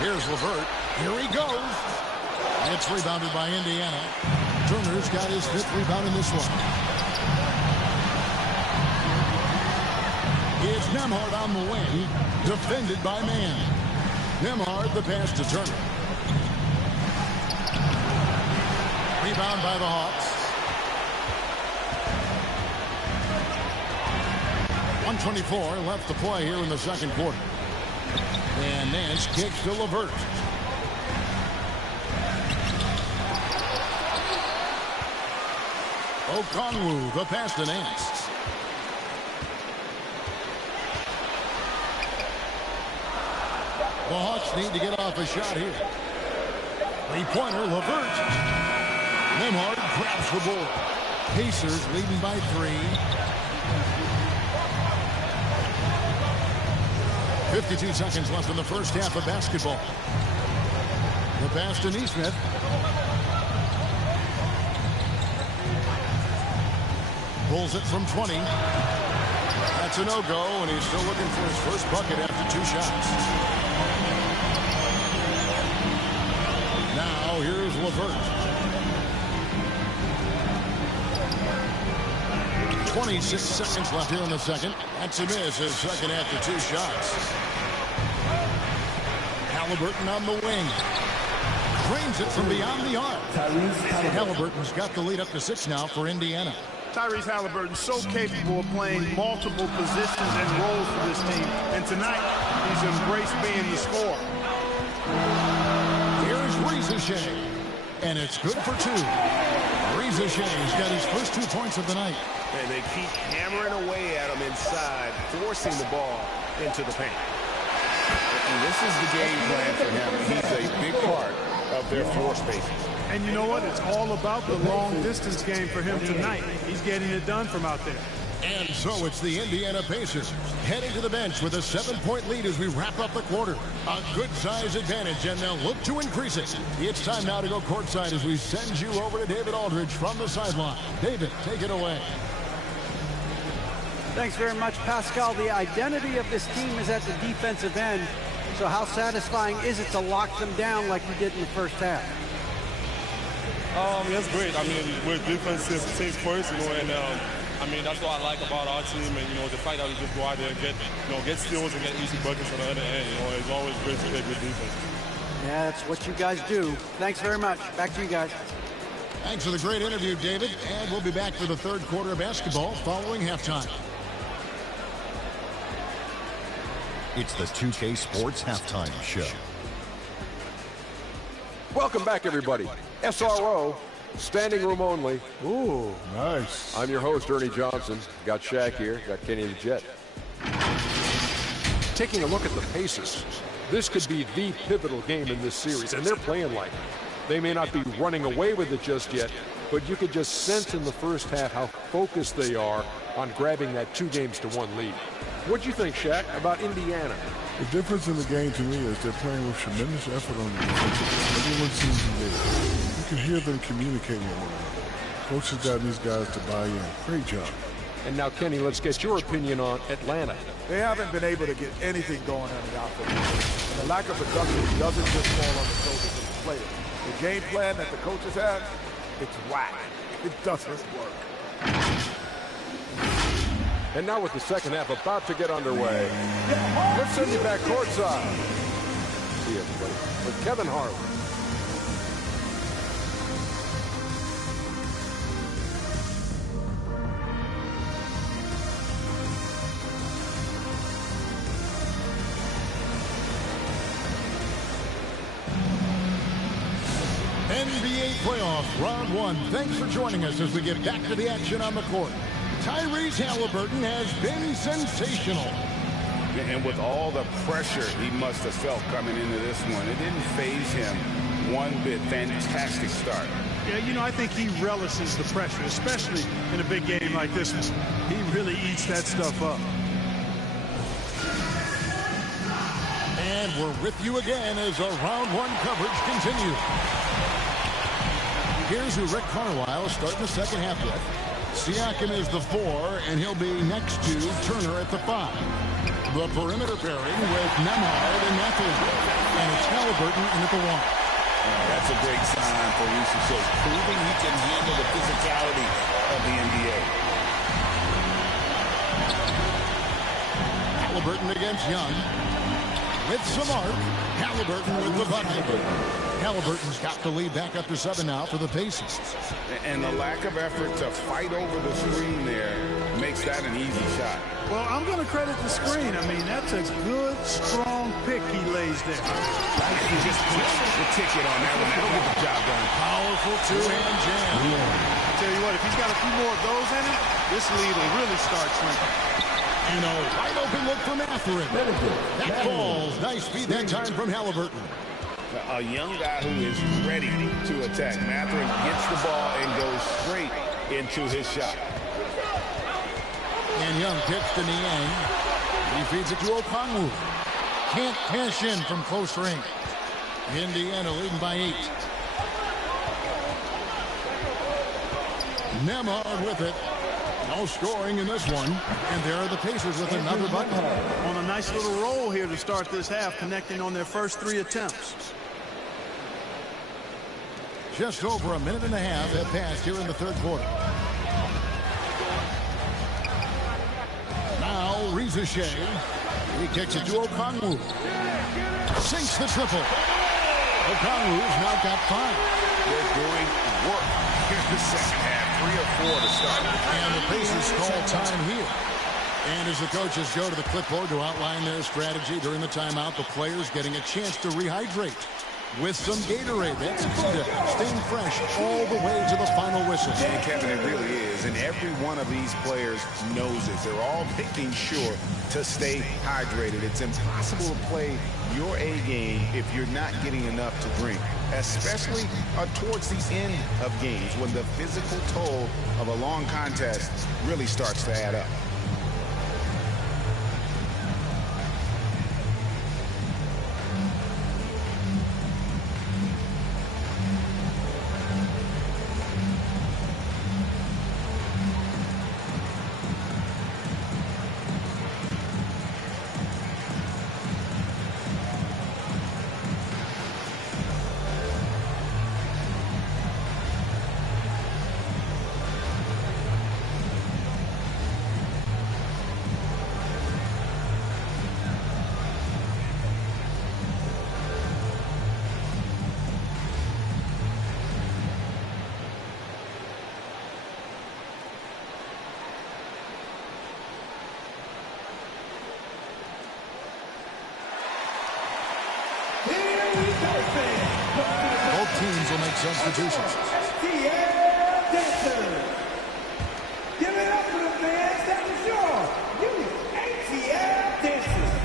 Here's LeVert. Here he goes. It's rebounded by Indiana. Turner's got his 5th rebound in this one. It's Nemhard on the wing, defended by Mann. Nemhard, the pass to Turner. Rebound by the Hawks. 1:24 left to play here in the second quarter. And Nance kicks to LeVert. Okongwu, the pass to Nance. The Hawks need to get off a shot here. Three-pointer, LeVert. Nemhard grabs the ball. Pacers leading by 3. 52 seconds left in the first half of basketball. The pass to Neesmith. Pulls it from 20. That's a no-go, and he's still looking for his first bucket after 2 shots. Now here's LeVert. 26 seconds left here in the second. That's a miss, his second after 2 shots. Halliburton on the wing. Drains it from beyond the arc. Halliburton's got the lead up to 6 now for Indiana. Tyrese Halliburton so capable of playing multiple positions and roles for this team. And tonight, he's embraced being the scorer. Here's Rieseshay. And it's good for 2. Rieseshay's got his first 2 points of the night. And they keep hammering away at him inside, forcing the ball into the paint. And this is the game plan for him. He's a big part of their floor spacing. And you know what? It's all about the long-distance game for him tonight. He's getting it done from out there. And so it's the Indiana Pacers heading to the bench with a 7-point lead as we wrap up the quarter. A good size advantage, and they'll look to increase it. It's time now to go courtside as we send you over to David Aldridge from the sideline. David, take it away. Thanks very much, Pascal. The identity of this team is at the defensive end. So how satisfying is it to lock them down like you did in the first half? That's great. I mean, we're defensive team first, and I mean, that's what I like about our team, and the fact that we just go out there and get steals and get easy buckets on the other end. It's always great to play good defense. Yeah, that's what you guys do. Thanks very much. Back to you guys. Thanks for the great interview, David, and we'll be back for the third quarter of basketball following halftime. It's the 2K Sports Halftime Show. Welcome back, everybody. SRO, standing room only. Ooh, nice. I'm your host, Ernie Johnson. Got Shaq here, got Kenny the Jet. Taking a look at the Pacers, this could be the pivotal game in this series, and they're playing like it. They may not be running away with it just yet, but you could just sense in the first half how focused they are on grabbing that 2-1 lead. What do you think, Shaq, about Indiana? The difference in the game to me is they're playing with tremendous effort on the defensive end. Everyone seems engaged. You can hear them communicating with one another. Coach has got these guys to buy in. Great job. And now, Kenny, let's get your opinion on Atlanta. They haven't been able to get anything going on the offense. And the lack of production doesn't just fall on the shoulders of the players. The game plan that the coaches have, it's whack. It doesn't work. And now with the second half about to get underway, let's send you back courtside. See you, everybody, with Kevin Harlan. NBA playoffs, round 1. Thanks for joining us as we get back to the action on the court. Tyrese Halliburton has been sensational. And with all the pressure he must have felt coming into this one, it didn't faze him one bit. Fantastic start. Yeah, I think he relishes the pressure, especially in a big game like this one. He really eats that stuff up. And we're with you again as our round 1 coverage continues. Here's who Rick Carlisle starting the second half with. Siakam is the 4, and he'll be next to Turner at the 5. The perimeter pairing with Nembhard and Matthews. And it's Halliburton in at the 1. That's a great sign for Rieseshay, proving he can handle the physicality of the NBA. Halliburton against Young. With some arc, Halliburton with the bucket. Halliburton's got the lead back up to 7 now for the Pacers. And the lack of effort to fight over the screen there makes that an easy shot. Well, I'm going to credit the screen. I mean, that's a good, strong pick he lays there. He just pushed the ticket on that one. That'll get the job done. Powerful 2-hand jam. I tell you what, if he's got a few more of those in it, this lead will really start shrinking. And a wide open look from Mathurin. That falls. Nice feed that time from Halliburton. A young guy who is ready to attack. Mathurin gets the ball and goes straight into his shot. And Young kicks to Niang. He feeds it to Okongwu. can't cash in from close range. Indiana leading by 8. Nemhard with it. No scoring in this one. And there are the Pacers with another bucket. On a nice little roll here to start this half, connecting on their first 3 attempts. Just over a minute and a half have passed here in the third quarter. Now, Reza Shea. He kicks it to Okongwu. Sinks the triple. Okongwu's now got 5. They're doing work here in the second half. 3 or 4 to start. And the Pacers call time here. And as the coaches go to the clipboard to outline their strategy during the timeout, the players getting a chance to rehydrate with some Gatorade. That's good. Staying fresh all the way to the final whistle. And Kevin, it really is. And every one of these players knows it. They're all making sure to stay hydrated. It's impossible to play your A game if you're not getting enough to drink, especially towards the end of games when the physical toll of a long contest really starts to add up. Both teams will make substitutions.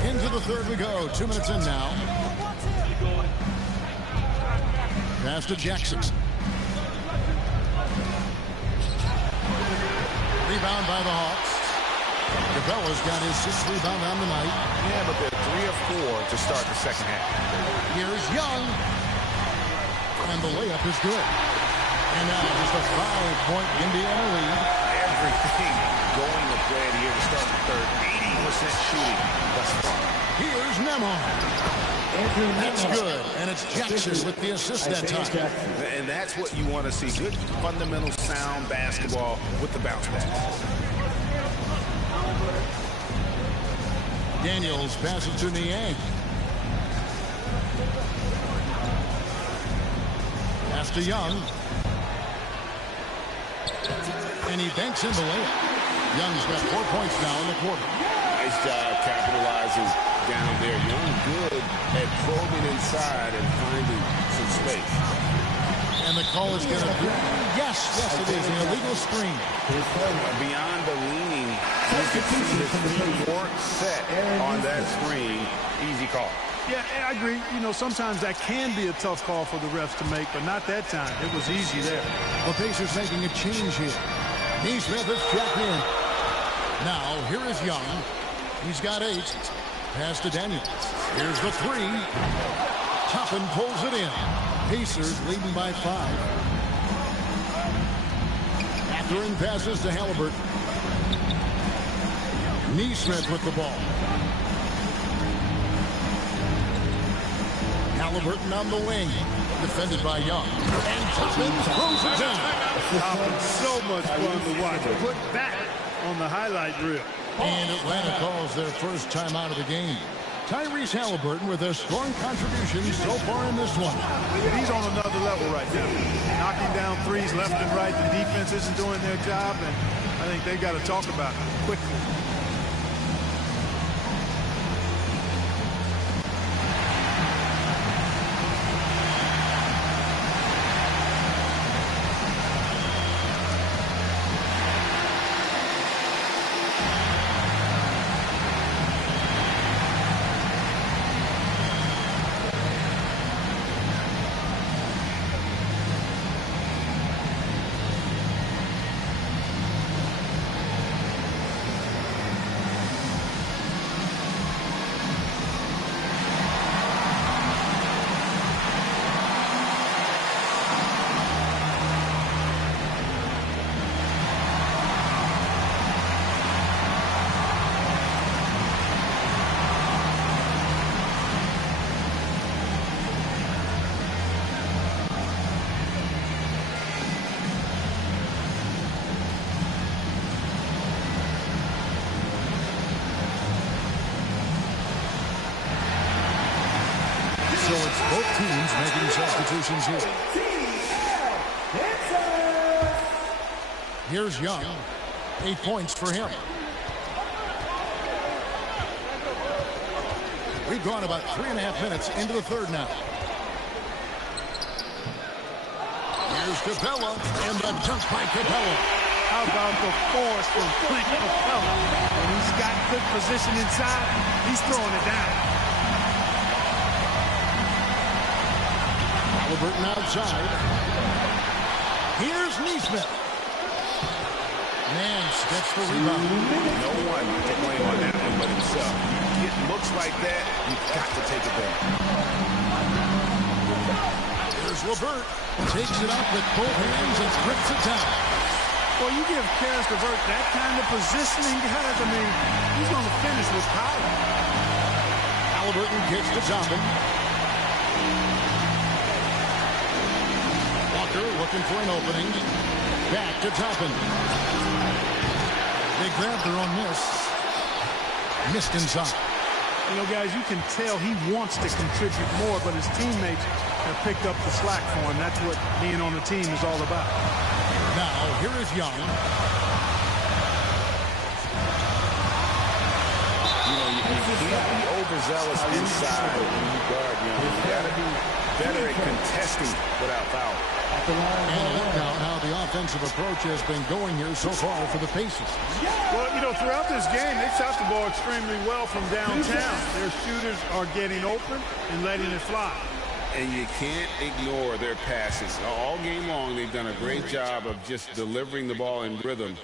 Into the third we go. 2 minutes in now. Pass to Jackson. Rebound by the Hawks. Capella's got his 6th rebound on the night. Yeah, but they're 3 of 4 to start the second half. Here's Young. And the layup is good. And now just a 5-point Indiana lead. Everything going to plan here to start the third. 80% shooting thus far. Here's Nemhard. That's good. And it's Jackson with the assist that time. And that's what you want to see. Good, fundamental, sound basketball with the bounce pass. Daniels passes to Niang. Pass to Young. And he banks in the layup. Young's got 4 points now in the quarter. Nice job capitalizing down there. Young good at probing inside and finding some space. And the call is going to be, yes, it is an illegal screen. Beyond the leaning, you can see his feet weren't set on that screen. Easy call. Yeah, I agree. You know, sometimes that can be a tough call for the refs to make, but not that time. It was easy there. The Pacers making a change here. Neesmith is checked in. Now, here is Young. He's got 8. Pass to Daniels. Here's the 3. Toppin pulls it in. Pacers leading by 5. Mathurin passes to Halliburton. Neesmith with the ball. Halliburton on the wing. Defended by Young. And Toppin throws it down. So much fun to watch. Put that on the highlight reel. And Atlanta calls their first timeout of the game. Tyrese Halliburton with a strong contribution so far in this one. He's on another level right now. Knocking down threes left and right. The defense isn't doing their job, and I think they've got to talk about it quickly. Both teams making substitutions here. Here's Young. 8 points for him. We've gone about 3.5 minutes into the third now. Here's Capella, and the dunk by Capella. How about the force from Clint Capella? When he's got good position inside, he's throwing it down. Halliburton outside. Here's Neesmith. Nance gets the rebound. No one to blame on that one but himself. It looks like that, you've got to take it back. Here's LeVert. Takes it up with both hands and grips it down. Well, you give Karis LeVert that kind of positioning, guys. I mean, he's going to finish with power. Halliburton gets to Toppin. Walker looking for an opening. Back to Toppin. They grabbed their own miss. Missed inside. You know, guys, you can tell he wants to contribute more, but his teammates have picked up the slack for him. That's what being on the team is all about. Now, here is Young. You know, you can't be overzealous inside when you guard Young. You got to be better at contesting without foul. And look now how the offensive approach has been going here so far for the Pacers. Well, you know, throughout this game, they shot the ball extremely well from downtown. Their shooters are getting open and letting it fly. And you can't ignore their passes. All game long, they've done a great job of just delivering the ball in rhythm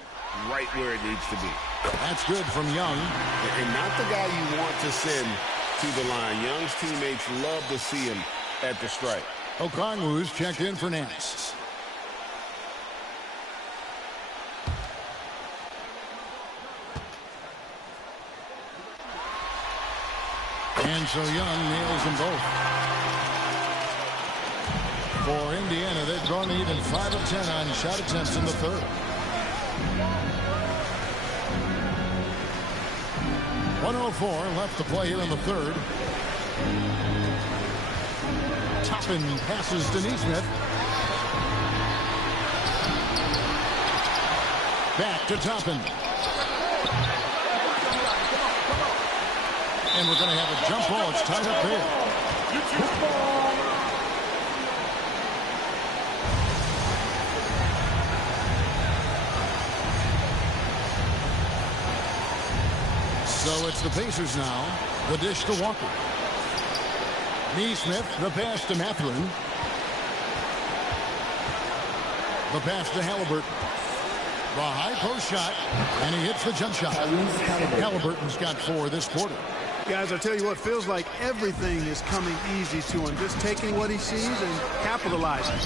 right where it needs to be. That's good from Young. And not the guy you want to send to the line. Young's teammates love to see him at the stripe. Okongwu's checked in for Nance. And so Young nails them both. For Indiana, they've gone even 5 of 10 on shot attempts in the third. 1:04 left to play here in the third. Toppin passes to Neesmith. Back to Toppin. And we're going to have a jump ball. It's tied up there. So it's the Pacers now. The dish to Walker. Neesmith, the pass to Mathurin. The pass to Halliburton. The high post shot, and he hits the jump shot. Halliburton's got 4 this quarter. Guys, I tell you what, feels like everything is coming easy to him. Just taking what he sees and capitalizing.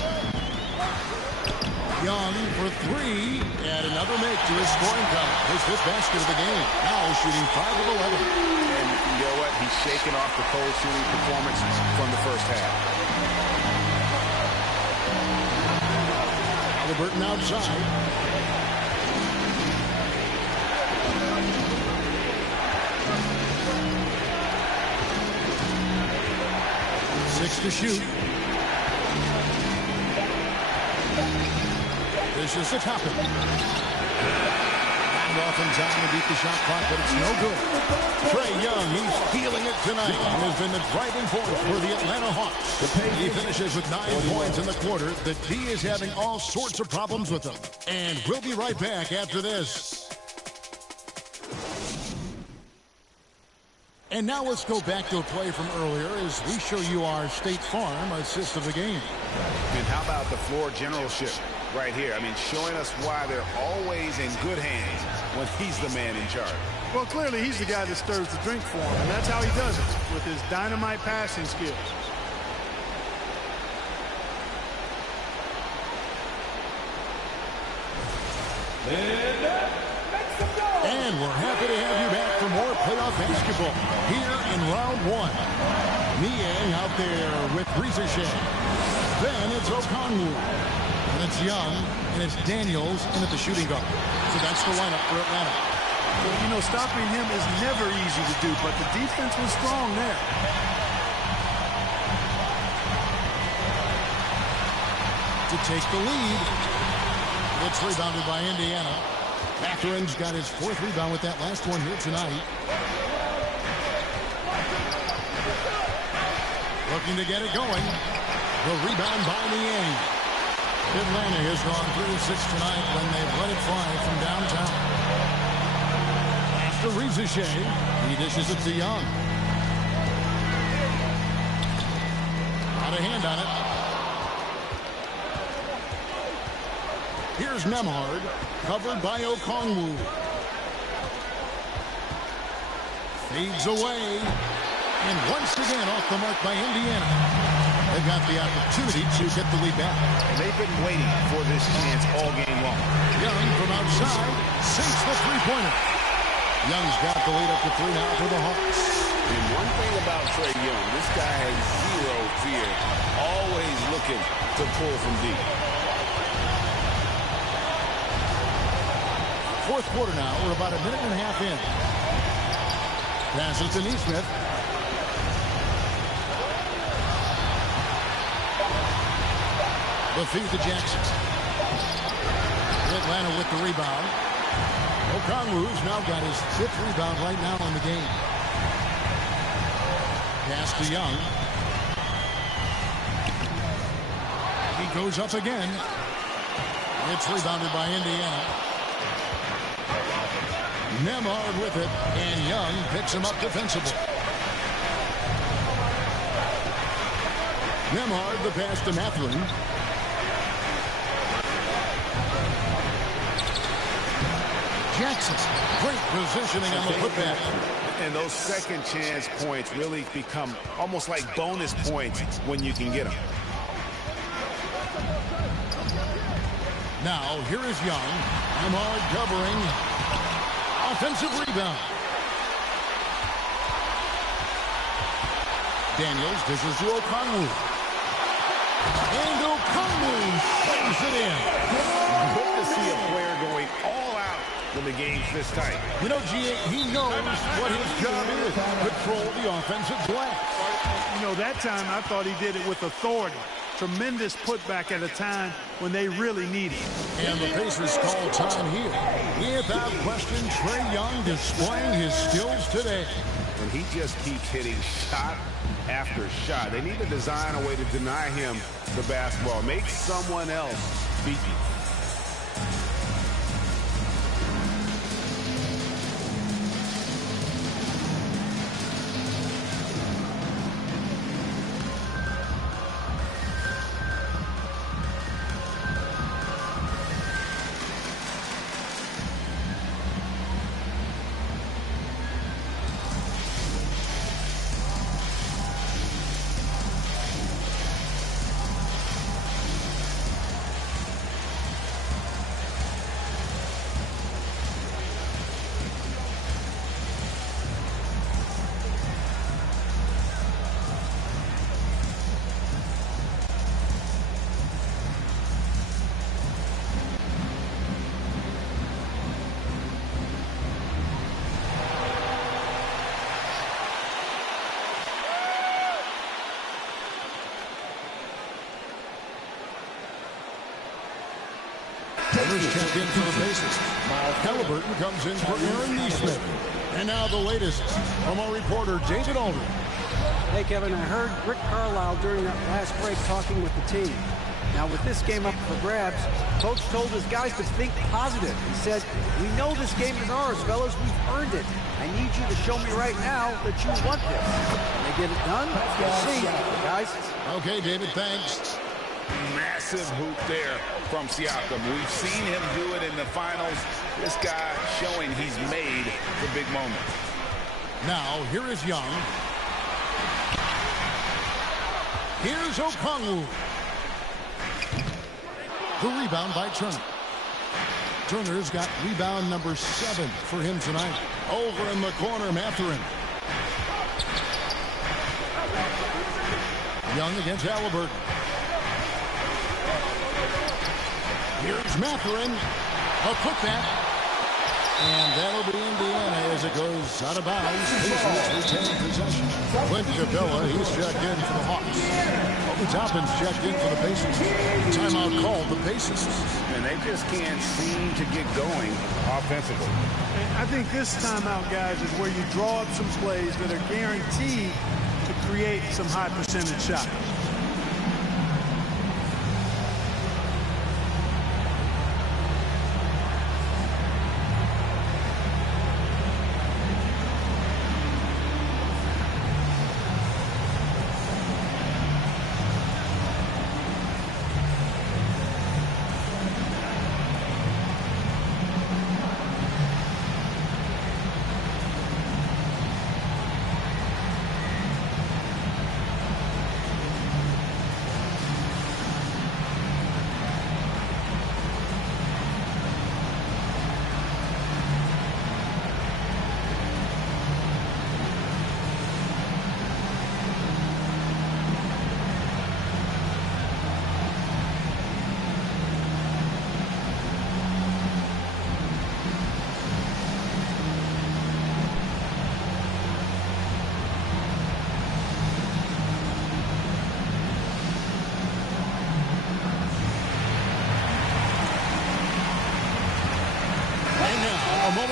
Young for 3, and another make to his scoring count. His 5th basket of the game. Now shooting 5 of 11. And you know what? He's shaking off the cold shooting performance from the first half. Halliburton outside. Six to shoot. This is the Toppin. And off in time to beat the shot clock, but it's no good. Trae Young, he's feeling it tonight and has been the driving force for the Atlanta Hawks. He finishes with 9 points in the quarter. The D is having all sorts of problems with him. And we'll be right back after this. And now let's go back to a play from earlier as we show you our State Farm assist of the game. And how about the floor generalship right here? I mean, showing us why they're always in good hands when he's the man in charge. Well, clearly he's the guy that stirs the drink for him, and that's how he does it, with his dynamite passing skills. And we're happy to have you back for more playoff basketball here in round 1. Niang out there with Rizeshe. Then it's Okongwu. And it's Young. And it's Daniels in at the shooting guard. So that's the lineup for Atlanta. Well, you know, stopping him is never easy to do, but the defense was strong there. to take the lead. It's rebounded by Indiana. Matherin's got his 4th rebound with that last one here tonight. Looking to get it going. The rebound by Niang. Atlanta has gone 3 of 6 tonight when they've let it fly from downtown. After Rizachet, he dishes it to Young. Got a hand on it. Here's Nembhard, covered by Okongwu. Fades away. And once again off the mark by Indiana. They've got the opportunity to get the lead back. And they've been waiting for this chance all game long. Young from outside sinks the three-pointer. Young's got the lead up to 3 now for the Hawks. And one thing about Trae Young, this guy has zero fear. Always looking to pull from deep. 4th quarter now. We're about a minute and a half in. Passes to Nesmith. The feed to Jackson. Atlanta with the rebound. Okongwu's now got his 5th rebound right now in the game. Pass to Young. He goes up again. It's rebounded by Indiana. Nembhard with it, and Young picks him up defensively. Nembhard the pass to Mathurin. Jackson, great positioning on the putback. And those second chance points really become almost like bonus points when you can get them. Now, here is Young. Nembhard covering. Offensive rebound. Daniels dishes to Okongwu. And Okongwu slams it in. Good to see a player going all out when the game's this tight. You know, G.A., he knows what his job is. Control the offensive glass. You know, that time I thought he did it with authority. Tremendous putback at a time when they really need it. And the Pacers call time here. Without question, Trae Young displaying his skills today. And he just keeps hitting shot after shot. They need to design a way to deny him the basketball. Make someone else beat you. First checked in for the Pacers. Halliburton comes in for Aaron Nesmith. And now the latest from our reporter, David Aldridge. Hey, Kevin, I heard Rick Carlisle during that last break talking with the team. Now, with this game up for grabs, Coach told his guys to think positive. He said, "We know this game is ours, fellas. We've earned it. I need you to show me right now that you want this." Can they get it done? We'll see, guys. Okay, David, thanks. Massive hoop there from Siakam. We've seen him do it in the finals. This guy showing he's made the big moments. Now, here is Young. Here's Okongwu. The rebound by Turner. Turner's got rebound number 7 for him tonight. Over in the corner, Mathurin. Young against Halliburton. Here's Mathurin. A putback. And that'll be Indiana as it goes is out of bounds. Pacers retain possession. Clint Capella, he's checked in for the Hawks. Obi Toppin's checked in for the Pacers. Timeout called the Pacers. And they just can't seem to get going offensively. And I think this timeout, guys, is where you draw up some plays that are guaranteed to create some high percentage shots.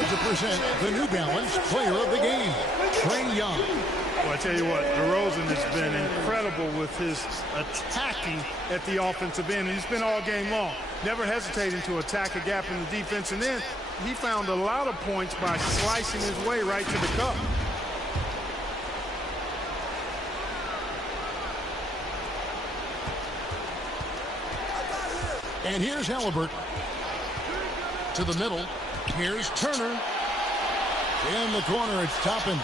To present the New Balance Player of the Game, Trae Young. Well, I tell you what, DeRozan has been incredible with his attacking at the offensive end. He's been all game long, never hesitating to attack a gap in the defense. And then he found a lot of points by slicing his way right to the cup. And here's Halliburton to the middle. Here's Turner. In the corner, it's Toppin.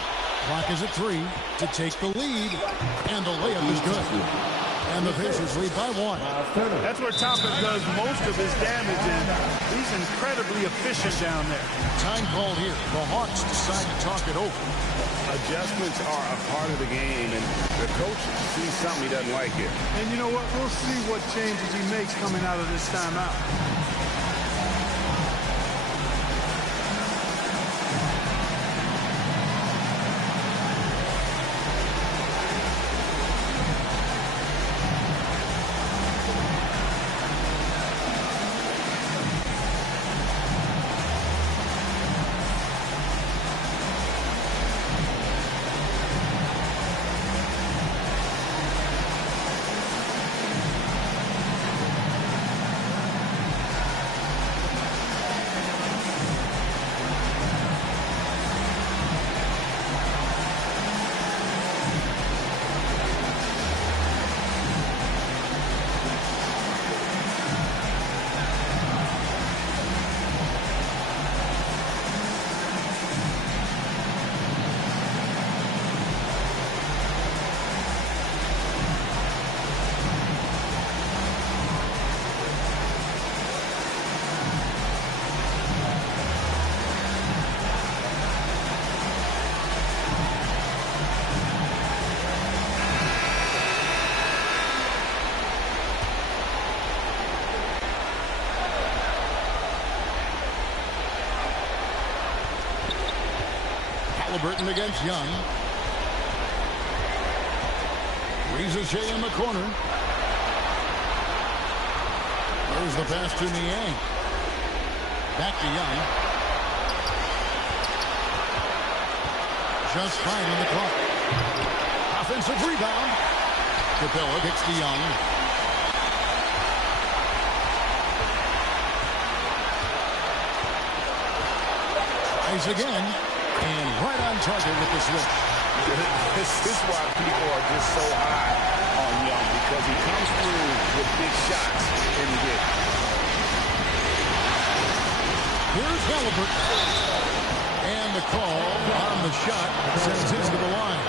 Clock is at 3 to take the lead. And the layup is good. And the Pacers lead by 1. That's where Toppin does most of his damage, and he's incredibly efficient down there. Time called here. The Hawks decide to talk it over. Adjustments are a part of the game, and the coach sees something he doesn't like here. And you know what? We'll see what changes he makes coming out of this timeout. Halliburton against Young. Reza Shea in the corner. There's the pass to Niang. Back to Young. Just 5 on the clock. Offensive rebound. Capella kicks to Young. Tries again. And right on target with the switch. This is why people are just so high on Young, because he comes through with big shots in the game. Here's Halliburton. And the call on the shot sends his to the line.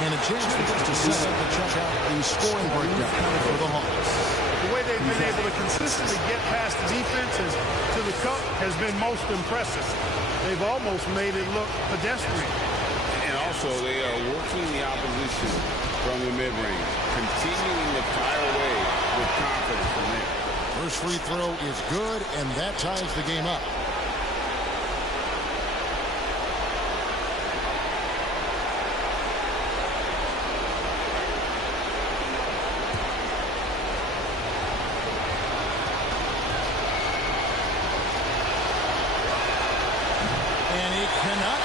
And a chance for us to set up to check out the scoring breakdown for the Hawks. The way they've been able to consistently get past the defense and to the cup has been most impressive. They've almost made it look pedestrian. And also, they are working the opposition from the mid-range, continuing to fire away with confidence from there. First free throw is good, and that ties the game up.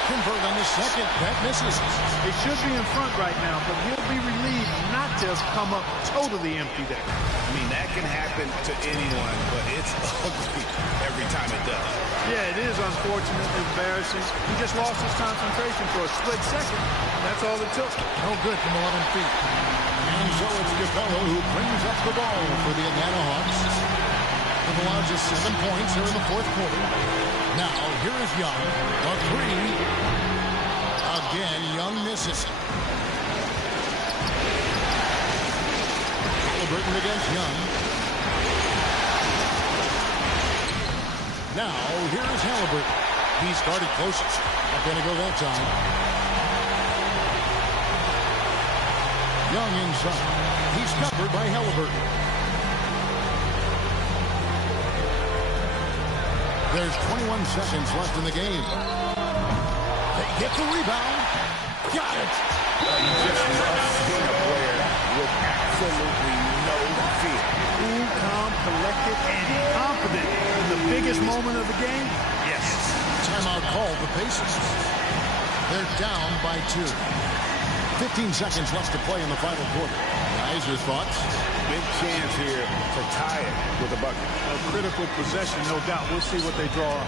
convert on the second. That misses. They should be in front right now, but he'll be relieved not to have come up totally empty there. I mean, that can happen to anyone, but it's ugly every time it does. Yeah, it is unfortunate, embarrassing. He just lost his concentration for a split second. That's all it took. No good from 11 feet. And so it's Capello who brings up the ball for the Atlanta Hawks. It allows us 7 points here in the fourth quarter. Now, here is Young. A three. Again, Young misses. Halliburton against Young. Now, here is Halliburton. He started closest. Not going to go that time. Young inside. He's covered by Halliburton. There's 21 seconds left in the game. They get the rebound. Got it. You just love seeing a player with absolutely no fear. Cool, calm, collected, and confident in the biggest moment of the game. Yes. Timeout called the Pacers. They're down by 2. 15 seconds left to play in the final quarter. Guys, your thoughts? Big chance here to tie it with a bucket. A critical possession, no doubt. We'll see what they draw up.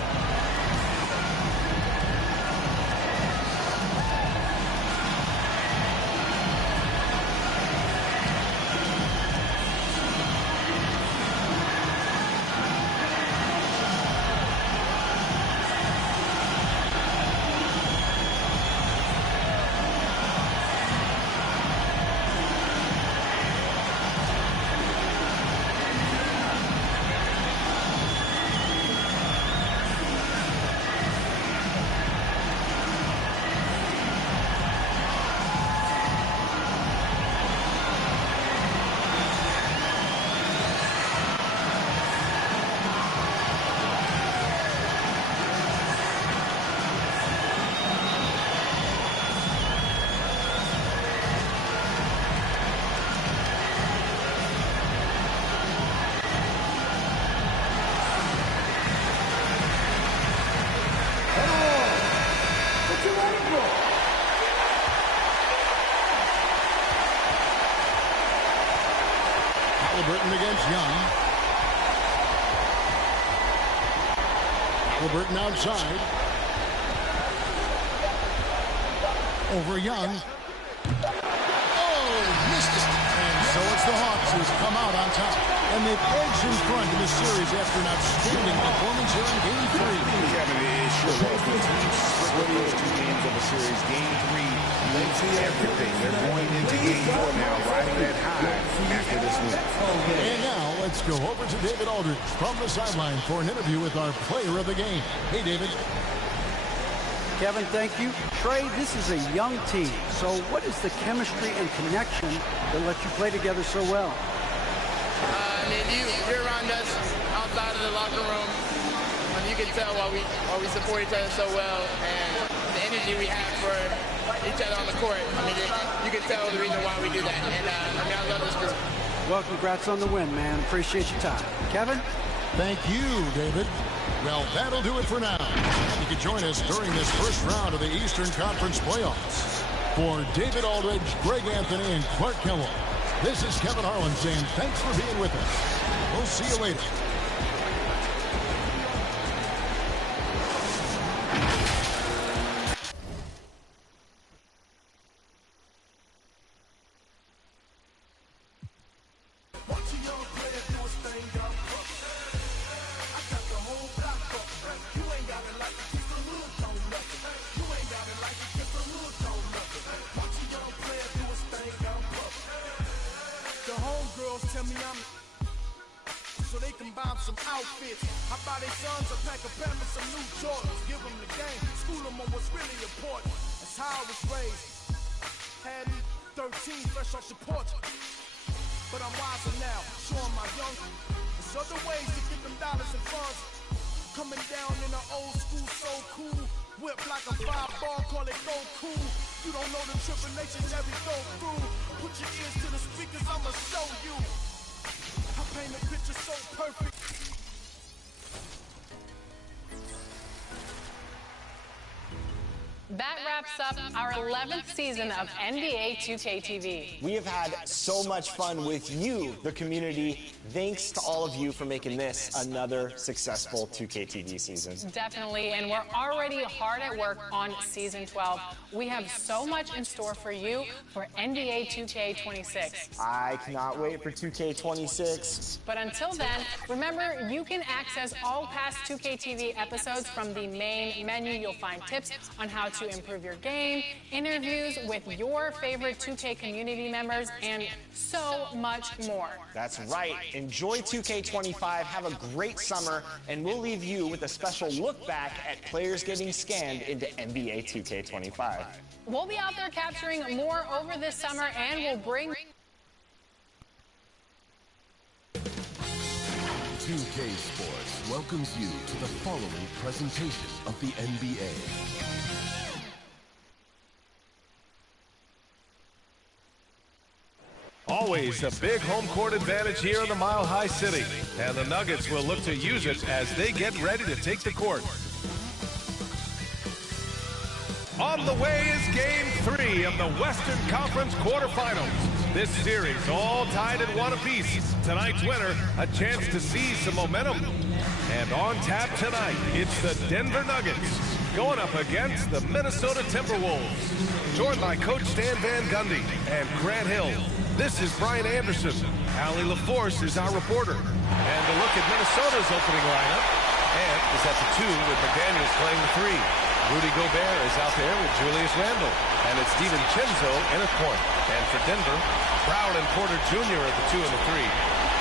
Halliburton against Young. Halliburton outside. Over Young. Oh, missed it. And so it's the Hawks who's come out on top. And they've edged in front in the series after an outstanding performance here in Game 3. Kevin, it sure was. The team split those 2 games of the series. Game 3, they see everything. They're going into Game 4 now, riding that high after this win. And now let's go over to David Aldridge from the sideline for an interview with our player of the game. Hey, David. Kevin, thank you. Trey, this is a young team. So what is the chemistry and connection that lets you play together so well? I mean, you're around us outside of the locker room. You can tell why we support each other so well, and the energy we have for each other on the court. I mean, you can tell the reason why we do that. And I mean, I love this group. Well, congrats on the win, man. Appreciate your time. Kevin? Thank you, David. Well, that'll do it for now. You can join us during this first round of the Eastern Conference playoffs. For David Aldridge, Greg Anthony, and Clark Kellogg, this is Kevin Harlan saying thanks for being with us. We'll see you later. Tell me I'm so they can buy some outfits. How about they sons a pack of pants and some new Jordans? Give them the game, school them on what's really important. That's how I was raised. Had me 13 fresh off the porch. But I'm wiser now, showing my young. There's other ways to get them dollars and funds. Coming down in an old school, so cool. Whip like a 5-ball, call it go cool. You don't know the tribulations that we go through. Put your ears to the speakers, I'ma show you. I paint a picture so perfect. That wraps up our 11th season of NBA 2K TV. We have had so much fun with you, the community. Thanks to all of you for making this another successful 2K TV season. Definitely, and we're already hard at work on Season 12. We have so much in store for you for NBA 2K26. I cannot wait for 2K26. But until then, remember, you can access all past 2K TV episodes from the main menu. You'll find tips on how to improve your game, interviews with your favorite 2K community members, and so much more. That's right. Enjoy 2K25, have a great summer, and we'll leave you with a special look back at players getting scanned into NBA 2K25. We'll be out there capturing more over this summer, and we'll bring 2K Sports welcomes you to the following presentation of the NBA. Always a big home court advantage here in the Mile High City, and the Nuggets will look to use it as they get ready to take the court. On the way is Game 3 of the Western Conference quarterfinals. This series all tied at 1 apiece. Tonight's winner, a chance to seize some momentum. And on tap tonight, it's the Denver Nuggets going up against the Minnesota Timberwolves. Joined by Coach Stan Van Gundy and Grant Hill. This is Brian Anderson. Allie LaForce is our reporter. And a look at Minnesota's opening lineup. And is at the 2 with McDaniels playing the 3. Rudy Gobert is out there with Julius Randle. And it's DiVincenzo in at point. And for Denver, Brown and Porter Jr. are the 2 and the 3.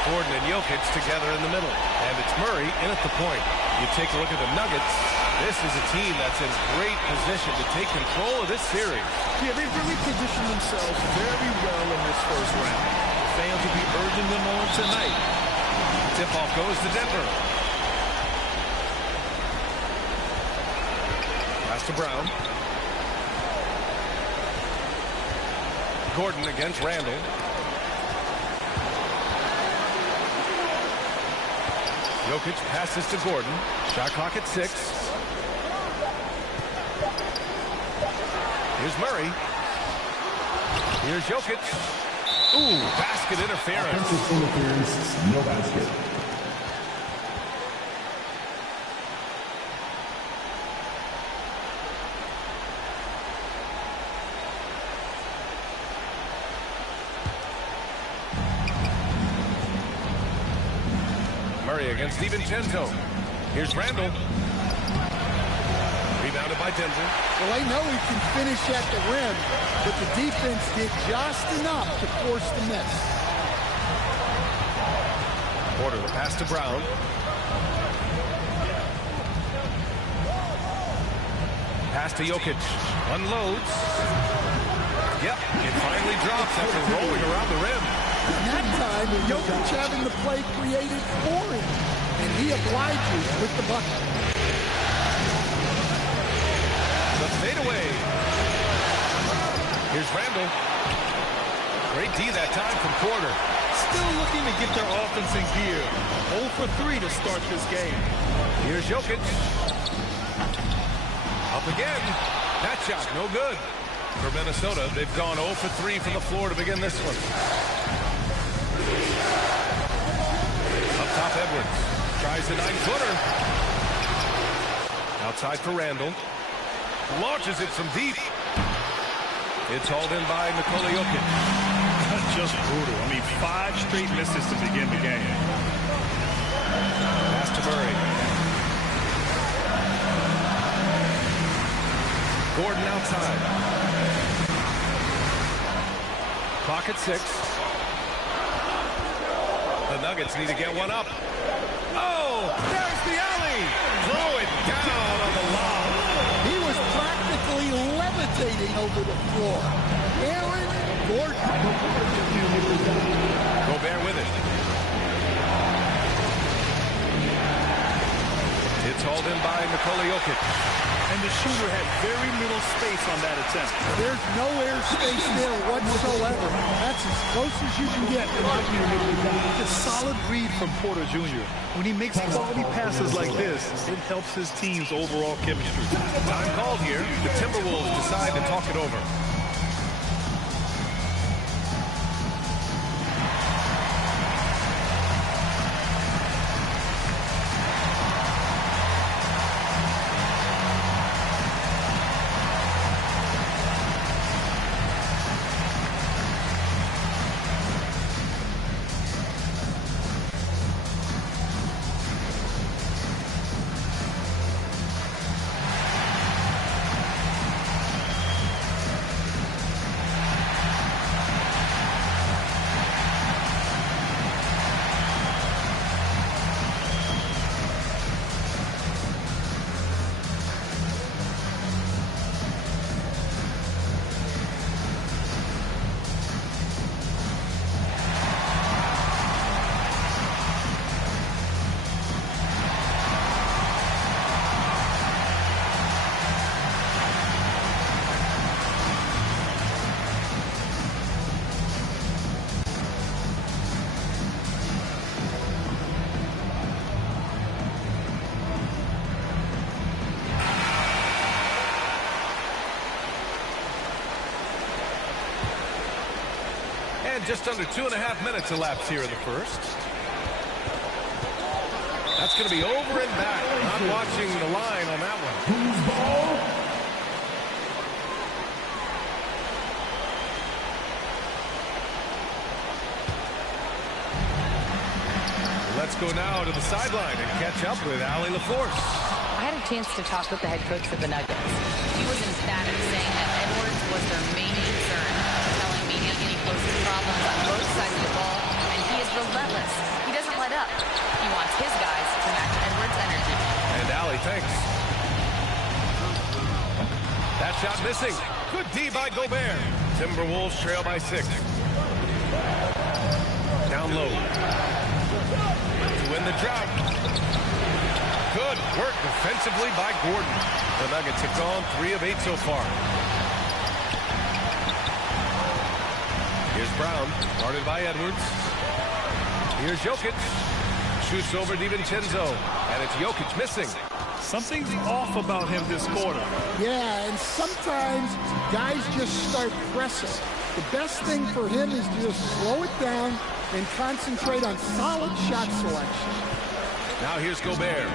Gordon and Jokic together in the middle. And it's Murray in at the point. You take a look at the Nuggets. This is a team that's in great position to take control of this series. Yeah, they've really positioned themselves very well in this first round. Fans will be urging them on tonight. Tip-off goes to Denver. Pass to Brown. Gordon against Randle. Jokic passes to Gordon. Shot clock at 6. Here's Murray. Here's Jokic. Ooh, basket interference. Offensive interference, no basket. Murray against DiVincenzo. Here's Randle. Rebounded by Denver. Well, I know he can finish at the rim, but the defense did just enough to force the miss. Porter, the pass to Brown. Pass to Jokic. Unloads. Yep, it finally drops after rolling around the rim. And that time, Jokic having the play created for him, and he obliges with the bucket. The fadeaway. Here's Randle. Great D that time from Porter. Still looking to get their offense in gear. 0 for 3 to start this game. Here's Jokic. Up again. That shot, no good. For Minnesota, they've gone 0 for 3 from the floor to begin this one. Up top, Edwards. Tries the 9-footer. Outside for Randle. Launches it from deep. It's hauled in by Nikola Jokic. Just brutal. I mean, 5 straight misses to begin the game. Pass to Murray. Gordon outside. Clock at 6. The Nuggets need to get one up. Oh, there's the alley. Throw it down on the lob. He was practically levitating over the floor. Aaron Gordon. Gobert with it. It's hauled in by Nikola Jokic. And the shooter had very little space on that attempt. There's no air space there whatsoever. That's as close as you can get. It's a solid read from Porter Jr. When he makes quality passes like this, it helps his team's overall chemistry. Time called here. The Timberwolves decide to talk it over. And just under 2.5 minutes elapsed here in the first. That's going to be over and back. Not watching the line on that one. Let's go now to the sideline and catch up with Allie LaForce. I had a chance to talk with the head coach of the Nuggets. He was emphatic, saying that Edwards was their main concern, telling me he poses problems on both sides of the ball, and he is relentless. He doesn't let up. He wants his guys to match Edwards' energy. And Allie, thanks. That shot missing. Good D by Gobert. Timberwolves trail by 6. Down low. To win the drought. Good work defensively by Gordon. The Nuggets have gone 3 of 8 so far. Here's Brown, guarded by Edwards. Here's Jokic. Shoots over DiVincenzo. And it's Jokic missing. Something's off about him this quarter. Yeah, and sometimes guys just start pressing. The best thing for him is to just slow it down and concentrate on solid shot selection. Now here's Gobert.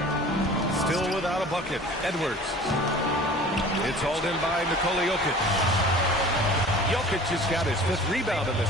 Still without a bucket. Edwards. It's hauled in by Nikola Jokic. Jokic has got his 5th rebound in this one.